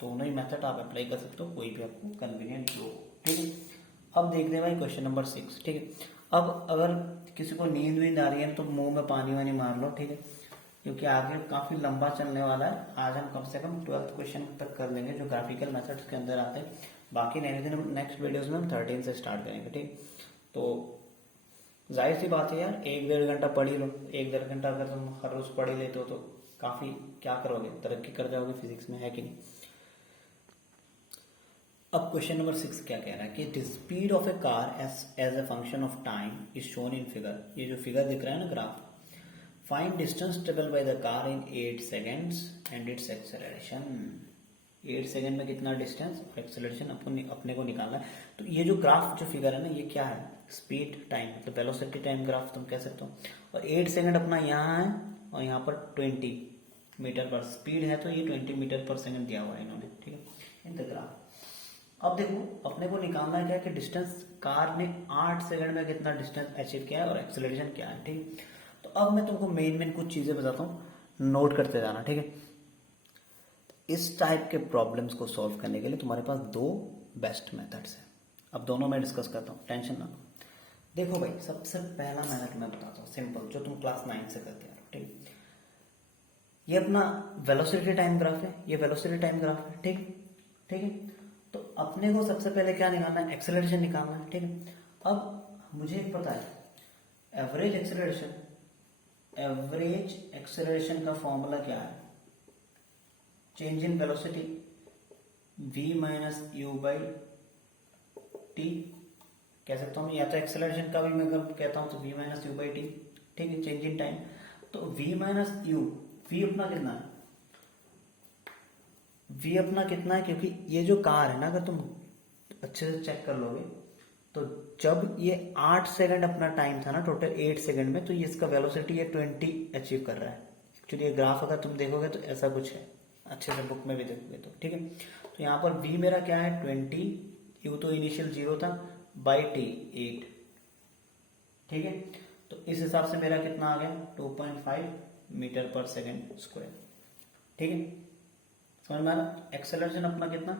दोनों ही मेथड आप अप्लाई कर सकते हो, कोई भी आपको कन्वीनियंट हो, ठीक है। अब देखते हैं भाई क्वेश्चन नंबर 6, ठीक है। अब अगर किसी को नींद वींद आ रही है तो मुंह में पानी वानी मार लो, ठीक है, क्योंकि आगे काफी लंबा चलने वाला है। आज हम कम से कम 12th क्वेश्चन तक कर लेंगे जो ग्राफिकल मेथड्स के अंदर आते हैं, बाकी नेक्स्ट वीडियोस में हम 13 से स्टार्ट करेंगे, ठीक। तो जाहिर सी बात है यार 1-1.5 घंटा पढ़ ही लो। 1-1.5 घंटा अगर तुम हर रोज पढ़ ही लेते हो तो काफी क्या करोगे, तरक्की कर जाओगे फिजिक्स में, है कि नहीं। अब क्वेश्चन नंबर 6 क्या कह रहा है कि the speed of a car as a function of time is shown in figure. ये जो फिगर दिख रहा है ना graph, find distance travel by the car in 8 seconds and its acceleration. 8 second में कितना डिस्टेंस और एक्सेलरेशन अपने को निकालना है। तो ये जो ग्राफ जो फिगर है ना ये क्या है, स्पीड टाइम मतलब वेलोसिटी टाइम ग्राफ तुम कह सकते हो। और 8 सेकेंड अपना यहाँ है और यहाँ पर 20 मीटर पर स्पीड है, तो ये 20 मीटर पर सेकेंड दिया हुआ है इन्होंने, ठीक है, इन द ग्राफ। अब देखो अपने को निकालना है क्या कि डिस्टेंस कार ने 8 सेकंड में कितना डिस्टेंस अचीव किया है और एक्सेलरेशन क्या है, ठीक। तो अब मैं तुमको मेन कुछ चीजें बताता हूँ, नोट करते जाना, ठीक है। इस टाइप के प्रॉब्लम्स को सॉल्व करने के लिए तुम्हारे पास 2 बेस्ट मेथड्स हैं। अब दोनों मैं डिस्कस करता हूँ, टेंशन ना लो। देखो भाई सबसे पहला मेथड मैं बताता हूँ सिंपल, जो तुम क्लास 9 से करते हैं, ठीक। ये अपना वेलोसिटी टाइम ग्राफ है, ये वेलोसिटी टाइम ग्राफ है, ठीक ठीक है। तो अपने को सबसे पहले क्या निकालना है, एक्सेलरेशन निकालना है, ठीक है। अब मुझे एक पता है एवरेज एक्सेलरेशन का फॉर्मूला क्या है, change in velocity v minus you by T कह सकता हूँ, या तो एक्सेलरेशन का भी मैं अगर कहता हूँ तो v minus you by T, ठीक है, चेंज इन टाइम। तो v माइनस यू, v अपना कितना है, v अपना कितना है, क्योंकि ये जो कार है ना अगर तुम अच्छे से चेक कर लोगे तो जब ये 8 सेकंड अपना टाइम था ना टोटल 8 सेकंड में, तो ये इसका वेलोसिटी ये 20 अचीव कर रहा है। एक्चुअली ये ग्राफ अगर तुम देखोगे तो ऐसा कुछ है, अच्छे से बुक में भी देखोगे तो, ठीक है। तो यहाँ पर v मेरा क्या है 20, यू तो इनिशियल 0 था, बाई टी 8, ठीक है। तो इस हिसाब से मेरा कितना आ गया 2.5 मीटर पर सेकेंड स्क्वायर, ठीक है, समझ में आ रहा। एक्सेलरेशन अपना कितना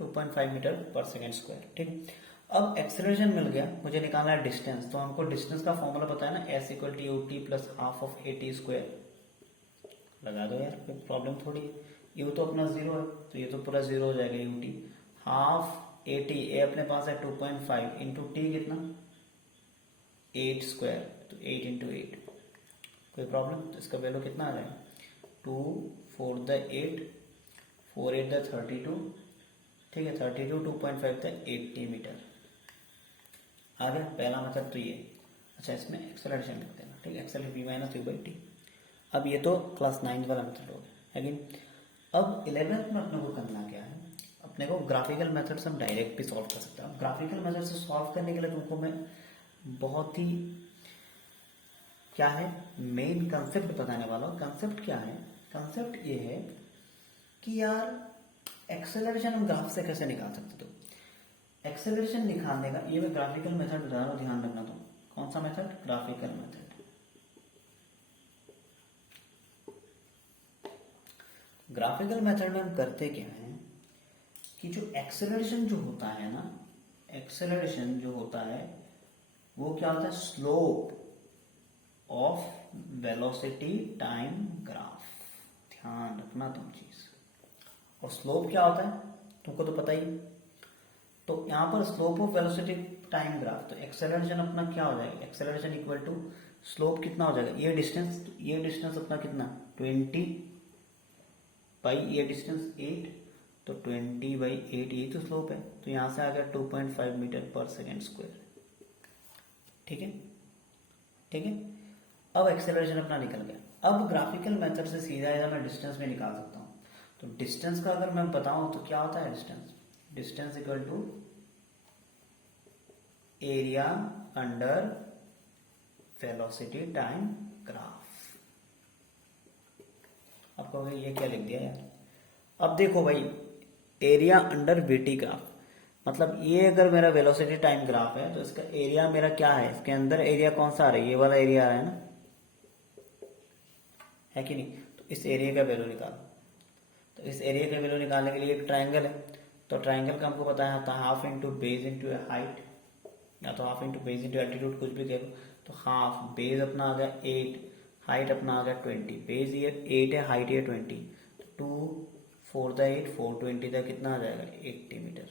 2.5 मीटर पर सेकेंड स्क्वायर। ठीक, अब एक्सेलरेशन मिल गया, मुझे निकालना है डिस्टेंस। तो हमको डिस्टेंस का फॉर्मूला पता है ना, s equal to u t plus half of a t square. लगा दो यार, कोई प्रॉब्लम थोड़ी है। यू तो अपना जीरो है तो ये तो पूरा जीरो हो जाएगा। U t half a t, a अपने पास है 2.5 इंटू टी कितना 8 स्क्वायर, तो 8 इंटू 8। कोई प्रॉब्लम? तो इसका वैल्यू कितना आ जाएगा 2 4 द 8 4 8 द 32। ठीक है, 32 2.5 द 80 मीटर आ गया। पहला मेथड तो ये। अच्छा, इसमें एक्सेलरेशन लिख देना। ठीक है, acceleration v minus you by T. अब ये तो क्लास 9 वाला मेथड हो गया, लेकिन अब 11th में अपने को करना क्या है, अपने को ग्राफिकल मेथड से हम डायरेक्ट भी सॉल्व कर सकते हैं। ग्राफिकल मेथड से सॉल्व करने के लिए तुमको मैं बहुत ही क्या है मेन कंसेप्ट बताने वाला हूँ। कंसेप्ट क्या है? कंसेप्ट ये है कि यार एक्सेलरेशन हम ग्राफ से कैसे निकाल सकते। तो एक्सेलरेशन निकालने का ये मैं ग्राफिकल मेथड बता रहा हूँ, ध्यान रखना। तो कौन सा method? Graphical method. Graphical method में हम करते क्या है कि जो एक्सेलरेशन जो होता है ना, एक्सेलरेशन जो होता है वो क्या होता है, slope of velocity time graph. ध्यान रखना तुम चीज। और स्लोप क्या होता है तुमको तो पता ही। तो यहां पर slope of velocity time graph, तो एक्सेलरेशन अपना क्या हो जाएगा, एक्सेलरेशन इक्वल टू स्लोप कितना हो जाएगा, ये डिस्टेंस, तो ये डिस्टेंस अपना कितना 20 बाई ये डिस्टेंस 8, तो 20 बाई 8 ये तो स्लोप है। तो यहां से आ गया 2.5 मीटर पर सेकेंड स्क्वायर। ठीक है, ठीक है। अब एक्सेलरेशन अपना निकल गया। अब ग्राफिकल मेथड से सीधा मैं डिस्टेंस में निकाल सकता हूं। तो डिस्टेंस का अगर मैं बताऊं तो क्या होता है distance, distance equal to area under velocity time graph. आप कहोगे ये क्या लिख दिया यार। अब देखो भाई, एरिया अंडर वीटी ग्राफ मतलब ये अगर मेरा वेलोसिटी टाइम ग्राफ है तो इसका एरिया मेरा क्या है, इसके अंदर एरिया कौन सा आ रहा है, ये वाला एरिया आ रहा है ना, है कि नहीं। तो इस एरिया का वैल्यू निकालो। तो इस एरिया का वैल्यू निकालने के लिए एक ट्राइंगल है, तो ट्राइंगल का हमको पता है half into base into height, या तो half into base into altitude, कुछ भी कह लो। तो हाफ बेस अपना आ गया 8, हाइट अपना आ गया 20। बेस ये 8 है, हाइट ये 20, तो 2 4 द 8 420 का कितना आ जाएगा 80 मीटर।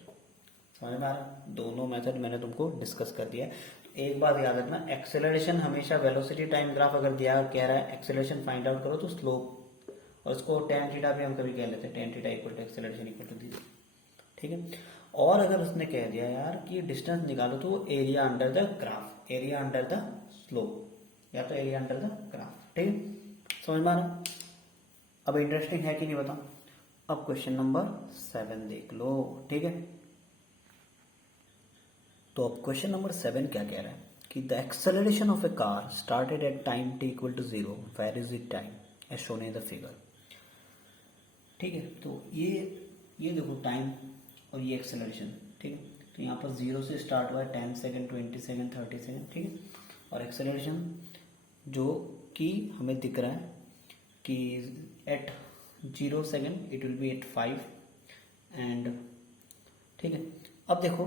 समझ में आ रहा? दोनों मेथड मैंने तुमको डिस्कस कर दिया। एक बात याद रखना, एक्सेलरेशन हमेशा वेलोसिटी टाइम ग्राफ अगर दिया कह रहा है एक्सेलरेशन फाइंड आउट करो तो स्लोप, और उसको tan थीटा भी हम कभी कह लेते हैं, tan theta equal to acceleration equal to this. ठीक है। और अगर उसने कह दिया यार कि डिस्टेंस निकालो तो area under the graph, area under the slope, या तो एरिया अंडर द ग्राफ। ठीक है, समझ में आ रहा? अब इंटरेस्टिंग है कि नहीं बताओ। अब क्वेश्चन नंबर 7 देख लो। ठीक है, तो अब क्वेश्चन नंबर 7 क्या कह रहा है कि the acceleration of a car started at time t equal to 0 varies with time as shown in the figure. ठीक है, तो ये देखो टाइम और ये एक्सेलरेशन। ठीक है, तो यहाँ पर 0 से स्टार्ट हुआ है, 10 सेकेंड 20 सेकेंड 30 सेकेंड। ठीक है, और एक्सेलरेशन जो कि हमें दिख रहा है कि at 0 second it will be at 5 end. ठीक है, अब देखो,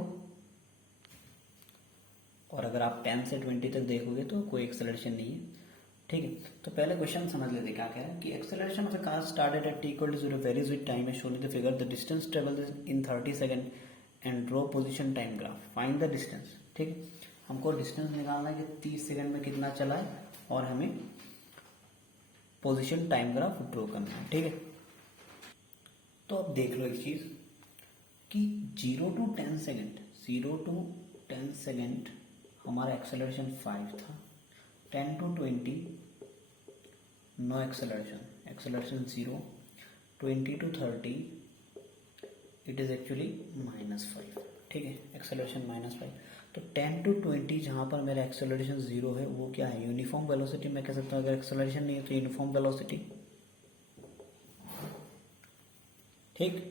और अगर आप 10 से 20 तक देखोगे तो कोई एक्सेलरेशन नहीं है। ठीक है, तो पहले क्वेश्चन समझ लेते क्या कह रहा है कि acceleration of the car started at t equal to 0 varies with time as shown in the figure, the distance travelled in 30 second and draw position time graph, find the distance. ठीक है, हमको डिस्टेंस निकालना है कि 30 second में कितना चला है और हमें पोजीशन टाइम ग्राफ ड्रॉ करना है। ठीक है, तो अब देख लो एक चीज कि 0 टू 10 सेकंड, 0 टू 10 सेकंड हमारा एक्सेलरेशन 5 था, 10 to 20 no acceleration, acceleration 0, 20 to 30 it is actually -5। ठीक है, एक्सेलरेशन -5। तो 10 टू 20 जहां पर मेरा एक्सेलरेशन 0 है वो क्या है, यूनिफॉर्म वेलोसिटी मैं कह सकता हूँ। अगर एक्सेलरेशन नहीं है तो यूनिफॉर्म वेलोसिटी। ठीक,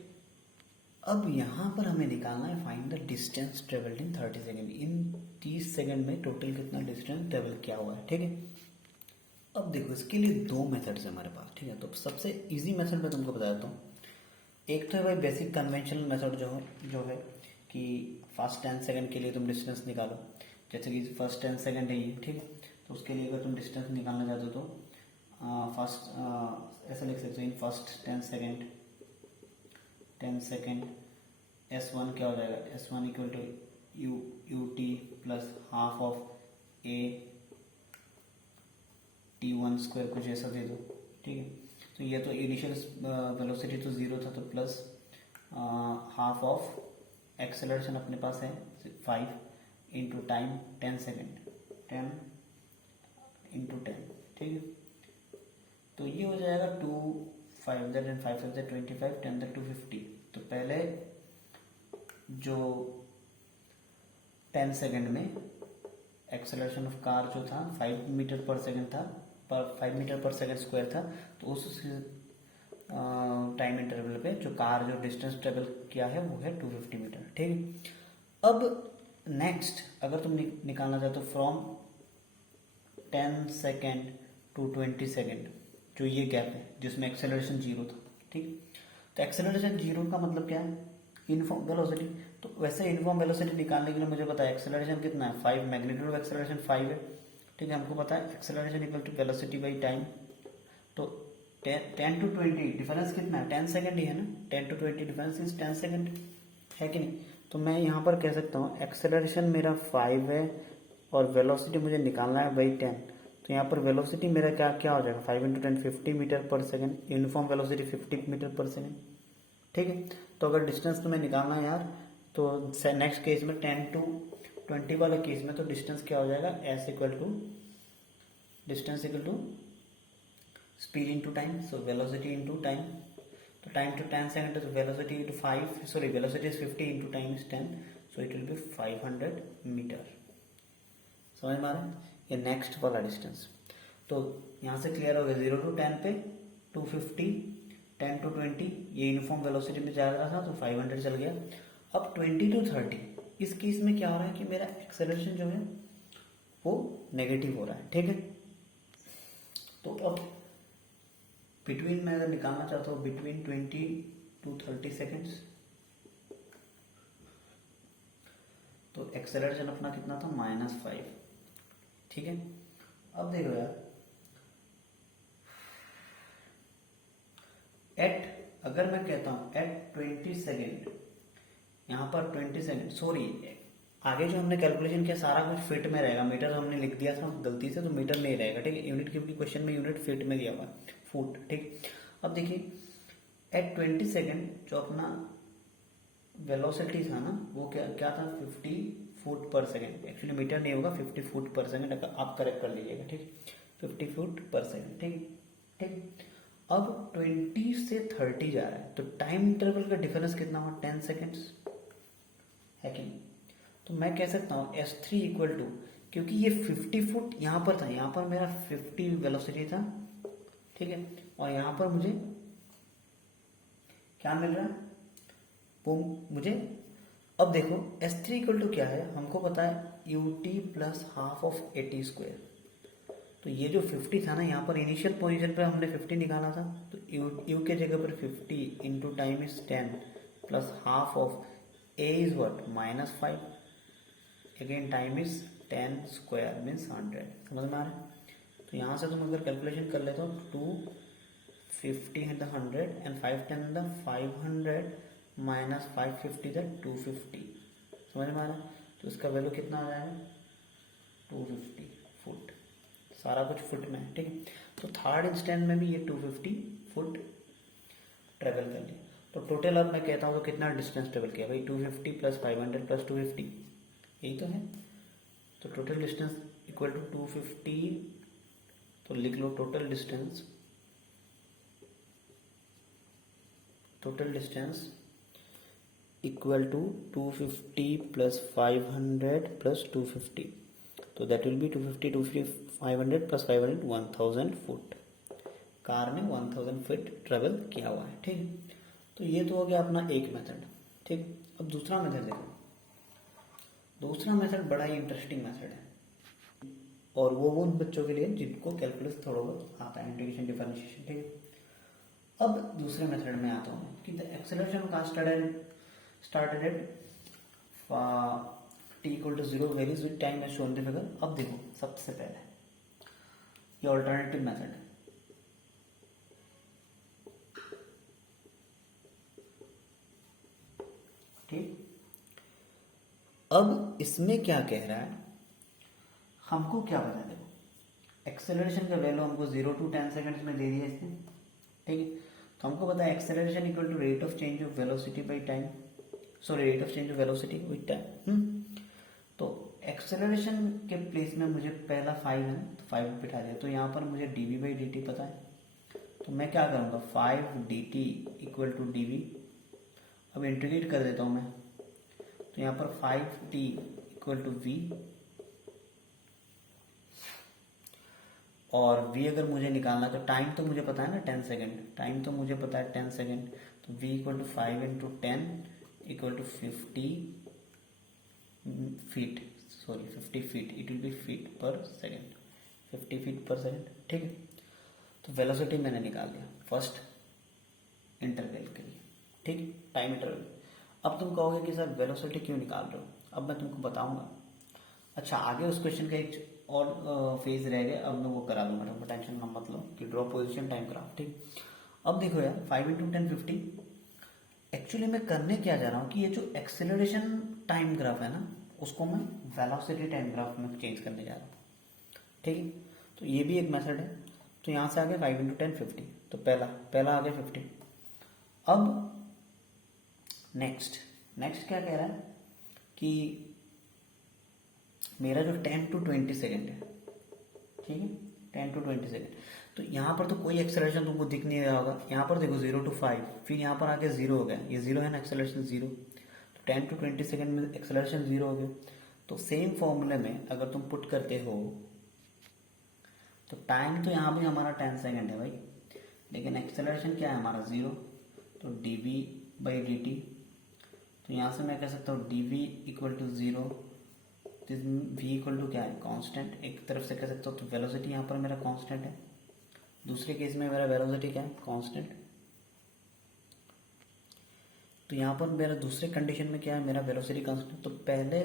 अब यहां पर हमें निकालना है find the distance travelled in 30 second. In 30 second में टोटल कितना डिस्टेंस ट्रेवल किया हुआ है। ठीक है, अब देखो इसके लिए दो मेथड्स है हमारे पास। ठीक है, तो सबसे इजी मेथड मैं तुमको बता देता हूँ। एक तो है भाई बेसिक कन्वेंशनल मेथड जो है कि फर्स्ट 10 सेकंड के लिए तुम डिस्टेंस निकालो। जैसे कि फर्स्ट 10 सेकंड है ये, ठीक है। तो उसके लिए अगर तुम डिस्टेंस निकालना चाहते हो तो फर्स्ट ऐसा लिख सकते हो, इन फर्स्ट 10 सेकेंड S1 क्या हो जाएगा, S1 equal to u t plus half of a T1 square, कुछ ऐसा दे दो, ठीक है। तो ये तो इनिशियल वेलोसिटी तो जीरो था, तो प्लस हाफ ऑफ एक्सेलरेशन अपने पास है 5 इंटू टाइम 10 सेकेंड, 10 इंटू 10, ठीक है। तो ये हो जाएगा 2 5 दैट एंड 5 दैट 25 10 दैट 250। तो पहले जो 10 सेकेंड में एक्सेलरेशन ऑफ कार जो था 5 मीटर पर सेकेंड था, पर 5 मीटर पर सेकेंड स्क्वायर था। तो उस टाइम इंटरवल पे जो कार जो डिस्टेंस ट्रेवल किया है वो है 250 मीटर, ठीक है। अब नेक्स्ट अगर तुम निकालना चाहते हो फ्रॉम 10 सेकेंड टू 20 सेकेंड, जो ये गैप है जिसमें एक्सेलरेशन जीरो था, ठीक। तो एक्सेलरेशन जीरो का मतलब क्या है, यूनिफॉर्म वेलोसिटी। तो वैसे यूनिफॉर्म वेलोसिटी निकालने के लिए मुझे पता है एक्सेलरेशन कितना है 5, मैग्नीट्यूड ऑफ एक्सेलरेशन 5 है, ठीक है। हमको पता है acceleration equal to velocity by time. तो 10 टू 20 डिफरेंस कितना है, 10 सेकेंड ही है ना, 10 टू 20 डिफरेंस इज 10 सेकेंड, है कि नहीं। तो मैं यहाँ पर कह सकता हूँ एक्सेलरेशन मेरा 5 है और वेलोसिटी मुझे निकालना है बाई 10। तो यहाँ पर वेलोसिटी मेरा क्या क्या हो जाएगा, 5 into 10 50 metre per second, uniform velocity 50 metre per second, ठीक है। तो अगर डिस्टेंस तुम्हें निकालना है यार, तो नेक्स्ट केस में 10 टू 20 वाले केस में तो डिस्टेंस क्या हो जाएगा, s equal to distance equal to speed into time, so velocity into time. तो टाइम टू 10 सेकेंड, तो velocity into 5, sorry velocity is 50 into time is 10, so it will be 500 meter. समझ में आ रहा है, ये नेक्स्ट वाला डिस्टेंस। तो यहाँ से क्लियर हो गया, 0 टू 10 पे 250, 10 टू 20 ये यूनिफॉर्म वेलोसिटी में जा रहा था तो 500 चल गया। अब 20 टू 30 इस केस में क्या हो रहा है कि मेरा एक्सेलरेशन जो है वो नेगेटिव हो रहा है, ठीक है। तो अब बिटवीन मैं अगर निकालना चाहता हूँ बिटवीन 20 टू 30 सेकेंड्स, तो एक्सेलरेशन अपना कितना था -5, ठीक है। अब देखो यार, अगर मैं कहता हूं एट 20 सेकेंड, यहाँ पर 20 सेकेंड, सॉरी आगे जो हमने कैलकुलेशन किया सारा कुछ फीट में रहेगा, मीटर हमने लिख दिया था गलती से, तो मीटर नहीं रहेगा, ठीक है। यूनिट क्योंकि क्वेश्चन में यूनिट फीट में दिया हुआ है, फुट, ठीक। अब देखिए एट 20 सेकेंड जो अपना वेलोसिटी था ना वो क्या क्या था, 50 फुट पर सेकेंड, एक्चुअली मीटर नहीं होगा, 50 फुट पर सेकेंड, आप करेक्ट कर लीजिएगा, ठीक। 50 फुट पर सेकेंड, ठीक ठीक। अब 20 से 30 जा रहा है, तो टाइम इंटरवल का डिफरेंस कितना हुआ, 10 सेकेंड्स, है कि नहीं। तो मैं कह सकता हूँ S3 इक्वल टू, क्योंकि ये 50 फुट यहाँ पर था, यहाँ पर मेरा 50 वेलोसिटी था, ठीक है, और यहाँ पर मुझे क्या मिल रहा है वो मुझे, अब देखो S3 इक्वल टू क्या है, हमको पता है UT plus half of AT square. तो ये जो 50 था ना, यहाँ पर इनिशियल पोजीशन पे हमने 50 निकाला था, तो U के जगह पर 50 into time is 10 plus half of A is what -5, again time is 10 square means 100। समझ में आ रहा है। तो यहाँ से तुम अगर कैलकुलेशन कर लेते हो 250 in the 100 and 510 in the 500 minus 550 the 250। समझ में आ रहा है। तो इसका वैल्यू कितना आ जाएगा 250 फुट, सारा कुछ फुट में है, ठीक है। तो थर्ड इंस्टेंट में भी ये 250 फुट ट्रेवल कर लिया। तो टोटल अब मैं कहता हूँ तो कितना डिस्टेंस ट्रेवल किया भाई, 250 प्लस 500 प्लस 250, यही तो है। तो टोटल डिस्टेंस इक्वल टू 250, तो लिख लो total distance equal to 250 plus 500 plus 250, तो that will be 250 250 500 plus 500 1000 foot. Car ने 1000 फीट ट्रेवल किया हुआ है, ठीक है। तो ये तो हो गया अपना एक मेथड, ठीक। अब दूसरा मेथड देखो, दूसरा मेथड बड़ा ही इंटरेस्टिंग मेथड है, और वो उन बच्चों के लिए जिनको कैलकुलस थोड़ा बहुत आता है, इंटीग्रेशन डिफरेंशिएशन, ठीक है। अब दूसरे मेथड में आता हूँ कि द एक्सेलरेशन का started at t equal to zero varies with time as shown the figure. अब देखो सबसे पहले ये ऑल्टरनेटिव मेथड है, ठीक। अब इसमें क्या कह रहा है, हमको क्या पता है, देखो एक्सेलरेशन का वैल्यू हमको 0 to 10 सेकेंड्स में दे दिया इसने, ठीक है। तो हमको पता है acceleration equal to rate of change of velocity by time, sorry rate of change of velocity with time. तो एक्सेलरेशन के प्लेस में मुझे पहला 5 है तो 5 बिठा दिया, तो यहाँ पर मुझे d v by d t पता है, तो मैं क्या करूँगा 5 d t equal to d v. अब इंटीग्रेट कर देता हूँ मैं, तो यहाँ पर 5t इक्वल टू वी, और v अगर मुझे निकालना तो टाइम तो मुझे पता है ना 10 सेकेंड, टाइम तो मुझे पता है 10 सेकेंड, तो v equal to 5 into 10 equal to 50 feet, sorry 50 feet, it will be feet per second, 50 feet per second, ठीक है। तो वेलोसिटी मैंने निकाल दिया फर्स्ट इंटरवल के लिए, ठीक, टाइम इंटरवल। अब तुम कहोगे कि सर वेलोसिटी क्यों निकाल रहे हो, अब मैं तुमको बताऊंगा। अच्छा आगे उस क्वेश्चन का एक और फेज रह गया, अब मैं वो करा दूंगा, तुमको टेंशन ना मत लो कि ड्रॉ पोजीशन टाइम ग्राफ, ठीक। अब देखो यार 5 इंटू 10 50, एक्चुअली मैं करने क्या जा रहा हूँ कि ये जो एक्सेलरेशन टाइम ग्राफ है ना उसको मैं वेलोसिटी टाइम ग्राफ में चेंज करने जा रहा हूँ, ठीक है। तो ये भी एक मेथड है। तो यहाँ से आगे 5 इंटू 10 50, तो पहला आ गया 50। अब नेक्स्ट क्या कह रहा है कि मेरा जो 10 to 20 सेकेंड है, ठीक है, 10 to 20 सेकेंड, तो यहाँ पर तो कोई एक्सेलरेशन तुमको दिख नहीं रहा होगा। यहाँ पर देखो 0 to 5, फिर यहाँ पर आके 0 हो गया, ये 0 है ना, एक्सेलरेशन 0, तो 10 to 20 सेकेंड में एक्सेलरेशन 0 हो गया। तो सेम फॉर्मूले में अगर तुम पुट करते हो तो टाइम तो यहाँ भी हमारा 10 सेकेंड है भाई, लेकिन एक्सेलरेशन क्या है हमारा 0, तो d v by d t. तो यहाँ से मैं कह सकता हूँ d v equal to 0, v equal to क्या है कांस्टेंट, एक तरफ से कह सकता हूँ। तो वेलोसिटी यहाँ पर मेरा कांस्टेंट है, दूसरे केस में मेरा वेलोसिटी क्या है कांस्टेंट। तो यहाँ पर मेरा दूसरे कंडीशन में क्या है, मेरा वेलोसिटी कांस्टेंट। तो पहले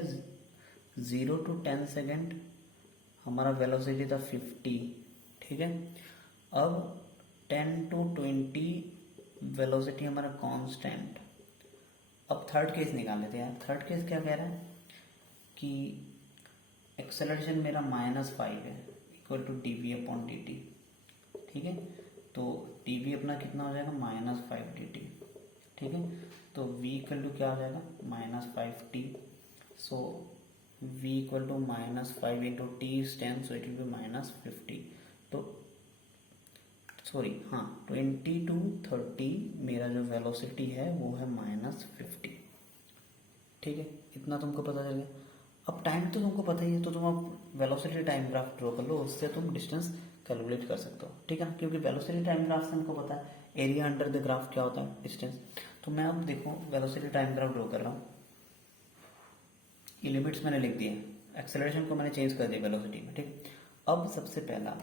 0 to 10 सेकेंड हमारा वेलोसिटी था 50, ठीक है। अब 10 to 20 वेलोसिटी हमारा कांस्टेंट। अब थर्ड केस निकाल लेते हैं यार। थर्ड केस क्या कह रहा है कि एक्सेलरेशन मेरा -5 है equal to d v upon d t, ठीक है। तो डी वी अपना कितना हो जाएगा -5 डी टी, ठीक है। तो v इक्वल टू क्या हो जाएगा -5t, so v equal to -5 into t is 10, so it will be -50। तो सॉरी हाँ 20 to 30 मेरा जो वेलोसिटी है वो है -50, ठीक है। इतना तुमको पता चल गया। अब टाइम तो तुमको पता ही है, तो तुम अब वेलोसिटी टाइम ग्राफ ड्रॉ कर लो, उससे तुम डिस्टेंस कैलकुलेट कर सकते हो, ठीक है ना, क्योंकि वेलोसिटी टाइम ग्राफ से हमको पता है एरिया अंडर द ग्राफ क्या होता है डिस्टेंस। तो मैं अब देखो वेलोसिटी टाइम ग्राफ ड्रॉ कर रहा हूँ, ये लिमिट्स मैंने लिख दिए, एक्सेलरेशन को मैंने चेंज कर दिया वेलोसिटी में, ठीक। अब सबसे पहला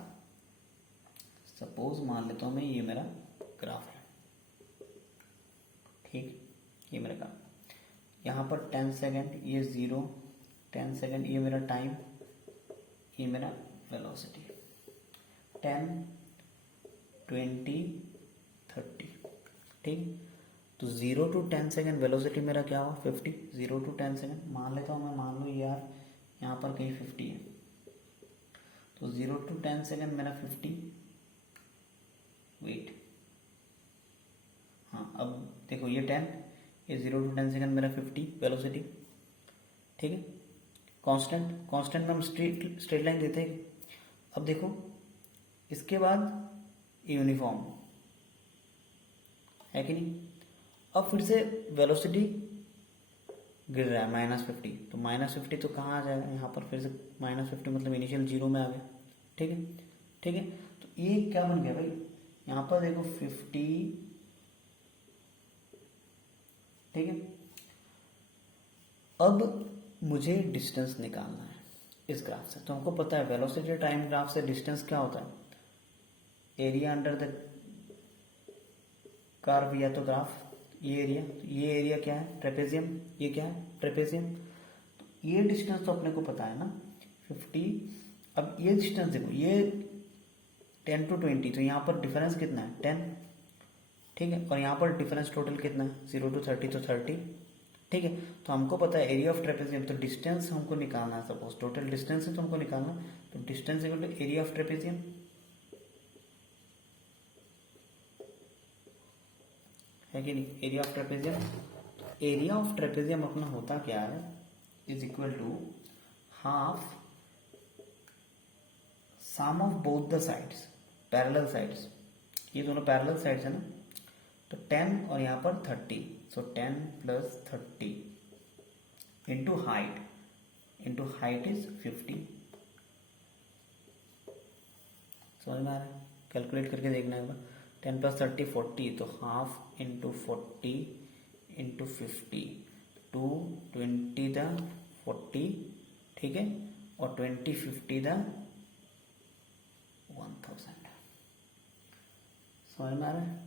सपोज मान लेता हूँ मैं ये मेरा ग्राफ है, ठीक, ये मेरा ग्राफ, यहाँ पर 10 सेकेंड, ये 0, 10 सेकेंड, ये मेरा टाइम, ये मेरा वेलोसिटी, 10 20 30, ठीक। तो 0 to 10 सेकेंड वेलोसिटी मेरा क्या हुआ 50, 0 to 10 सेकेंड मान लेता हूँ मैं, मान लो यार यहाँ पर कहीं 50 है, तो 0 to 10 सेकेंड मेरा 50, वेट, हाँ अब देखो ये 10, ये 0 to 10 सेकेंड मेरा 50 वेलोसिटी, ठीक है। कांस्टेंट में हम स्ट्रेट लाइन देते हैं। अब देखो इसके बाद यूनिफॉर्म है कि नहीं। अब फिर से वेलोसिटी गिर रहा है -50, तो -50 तो कहाँ आ जाएगा यहाँ पर, फिर से -50 मतलब इनिशियल 0 में आ गया, ठीक है, ठीक है। तो ये क्या बन गया भाई, यहाँ पर देखो 50, ठीक है। अब मुझे डिस्टेंस निकालना है इस ग्राफ से, तो हमको पता है वेलोसिटी टाइम ग्राफ से डिस्टेंस क्या होता है, एरिया अंडर द कर्व या तो ग्राफ, ये एरिया क्या है ट्रेपेजियम, ये क्या है ट्रेपेजियम। तो ये डिस्टेंस तो अपने को पता है ना 50। अब ये डिस्टेंस देखो, ये 10 to 20, तो यहाँ पर डिफरेंस कितना है 10, ठीक है। और यहाँ पर डिफरेंस टोटल कितना है 0 to 30, तो 30, ठीक है। तो हमको पता है एरिया ऑफ ट्रेपेजियम, तो डिस्टेंस हमको निकालना है, सपोज टोटल डिस्टेंस है तो हमको निकालना, तो distance equal to area of trapezium, है कि नहीं, area of trapezium. Area of trapezium अपना होता क्या है, is equal to half sum of both the sides, parallel sides, ये दोनों पैरेलल साइड्स है ना, तो 10 और यहाँ पर 30, सो 10 प्लस 30 इंटू हाइट इज 50। समझ में आ रहा है, कैलकुलेट करके देखना है 10 प्लस 30 40, तो हाफ इंटू 40 इंटू 50, 220 द 40, ठीक है, और 20 50 द 1000। समझ में आ रहा है,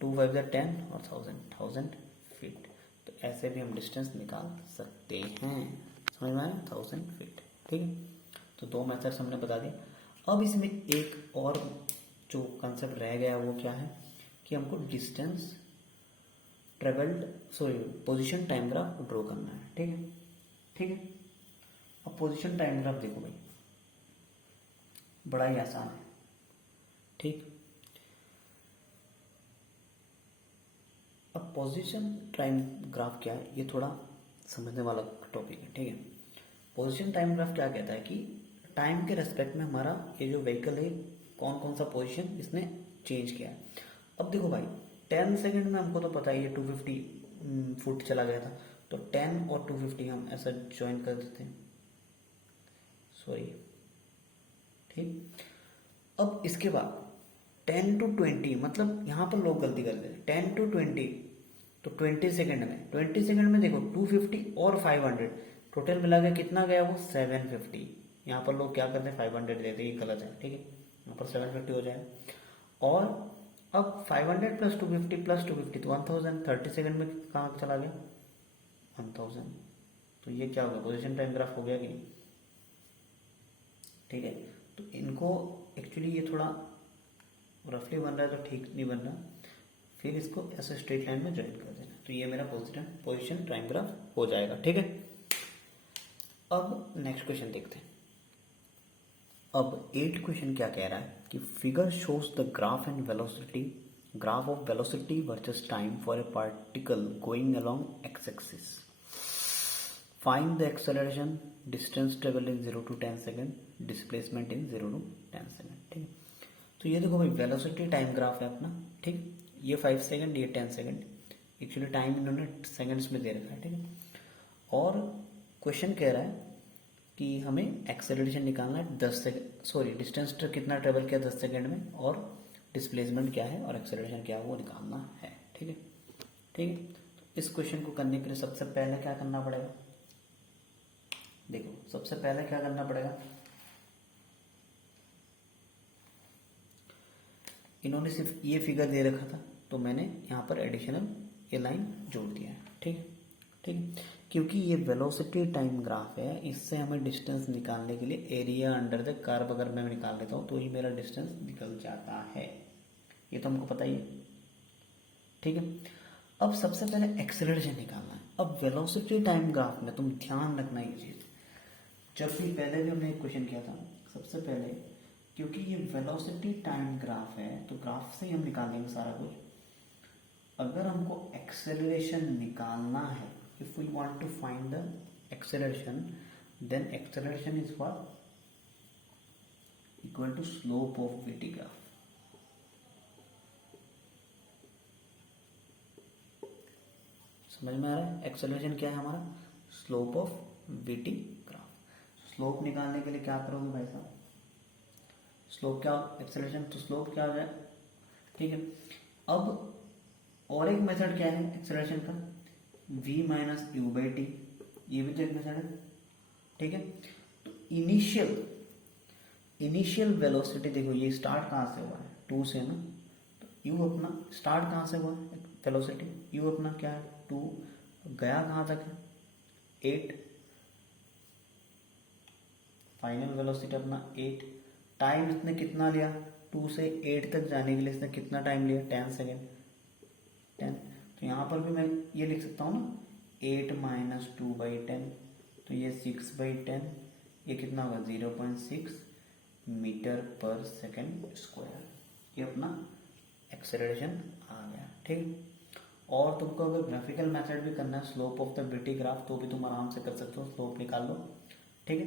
2 5 द 10 और 1000 फीट। तो ऐसे भी हम डिस्टेंस निकाल सकते हैं, समझ में आया 1000 फीट, ठीक है। तो दो मेथड्स हमने बता दिए। अब इसमें एक और जो कंसेप्ट रह गया वो क्या है कि हमको distance travelled position time graph draw करना है, ठीक है, ठीक है। अब पोजीशन टाइम ग्राफ देखो भाई, बड़ा ही आसान है, ठीक। अब पोजीशन टाइम ग्राफ क्या है, ये थोड़ा समझने वाला टॉपिक है, ठीक है। पोजीशन टाइम ग्राफ क्या कहता है कि टाइम के रेस्पेक्ट में हमारा ये जो व्हीकल है कौन कौन सा पोजीशन इसने चेंज किया है। अब देखो भाई 10 सेकंड में हमको तो पता ही है 250 फुट चला गया था, तो 10 और 250 हम ऐसा ज्वाइन कर देते हैं, सॉरी, ठीक। अब इसके बाद 10 to 20, मतलब यहाँ पर लोग गलती करते हैं 10 to 20, तो 20 सेकंड में, 20 सेकंड में देखो 250 और 500 टोटल मिला के कितना गया वो 750। यहाँ पर लोग क्या करते हैं 500 देते हैं, ये गलत है, ठीक है, यहाँ पर 750 हो जाएगा। और अब 500 प्लस 250 प्लस 250 तो 1000, 30 सेकंड में कहाँ चला गया 1000। तो ये क्या होगा, पोजीशन टाइम ग्राफ हो गया कि नहीं, ठीक है। तो इनको एक्चुअली ये थोड़ा रफली बन रहा है तो ठीक नहीं बन रहा, फिर इसको ऐसे स्ट्रेट लाइन में ज्वाइन कर देना, तो ये मेरा पोजीशन टाइम ग्राफ हो जाएगा, ठीक है। अब नेक्स्ट क्वेश्चन देखते हैं। अब 8 क्वेश्चन क्या कह रहा है कि figure shows the graph of velocity versus time for a particle going along X axis. Find the acceleration, distance travel in 0 to 10 second, displacement in 0 to 10 second, ठीक है। तो ये देखो भाई वेलोसिटी टाइम ग्राफ है अपना, ठीक। ये 5 सेकेंड, ये 10 सेकेंड, एक्चुअली टाइम इन्होंने सेकेंड्स में दे रखा है, ठीक है। और क्वेश्चन कह रहा है कि हमें एक्सेलरेशन निकालना है 10 सेकेंड, सॉरी डिस्टेंस कितना ट्रेवल किया 10 सेकेंड में, और डिस्प्लेसमेंट क्या है और एक्सेलरेशन क्या है वो निकालना है, ठीक है, ठीक है। तो इस क्वेश्चन को करने के लिए सबसे पहले क्या करना पड़ेगा, देखो सबसे पहले क्या करना पड़ेगा, इन्होंने सिर्फ ये फिगर दे रखा था तो मैंने यहाँ पर एडिशनल ये लाइन जोड़ दिया है, ठीक, ठीक। क्योंकि ये वेलोसिटी टाइम ग्राफ है, इससे हमें डिस्टेंस निकालने के लिए एरिया अंडर द कर्व अगर मैं निकाल लेता हूँ तो ही मेरा डिस्टेंस निकल जाता है, ये तो हमको पता ही है, ठीक है। अब सबसे पहले एक्सेलरेशन निकालना है। अब वेलोसिटी टाइम ग्राफ में तुम ध्यान रखना ये चीज, जब भी पहले भी हमने एक क्वेश्चन किया था, सबसे पहले क्योंकि ये वेलोसिटी टाइम ग्राफ है तो ग्राफ से ही हम निकाल लेंगे सारा कुछ। अगर हमको एक्सेलरेशन निकालना है, if we want to find the acceleration, then acceleration is what equal to slope of vt graph। समझ में आ रहा है, एक्सेलरेशन क्या है हमारा slope of vt graph. Slope निकालने के लिए क्या करोगे भाई साहब, स्लोप क्या, एक्सेलरेशन तो स्लोप क्या हो जाए, ठीक है। अब और एक मेथड क्या है एक्सेलरेशन का, v minus you by T, ये भी तो एक मेथड है, ठीक है। तो इनिशियल वेलोसिटी देखो ये स्टार्ट कहाँ से हुआ है 2 से ना, तो यू अपना स्टार्ट कहाँ से हुआ, वेलोसिटी यू अपना क्या है 2, गया कहाँ तक है 8, फाइनल वेलोसिटी अपना 8, टाइम इसने कितना लिया 2 से 8 तक जाने के लिए इसने कितना टाइम लिया 10 सेकेंड 10। तो यहाँ पर भी मैं ये लिख सकता हूँ ना 8 माइनस 2/10, तो ये 6/10, ये कितना होगा 0.6 मीटर पर सेकेंड स्क्वायर, ये अपना एक्सेलरेशन आ गया। ठीक, और तुमको अगर ग्राफिकल मेथड भी करना है slope of the BT graph तो भी तुम आराम से कर सकते हो, स्लोप निकाल लो। ठीक है,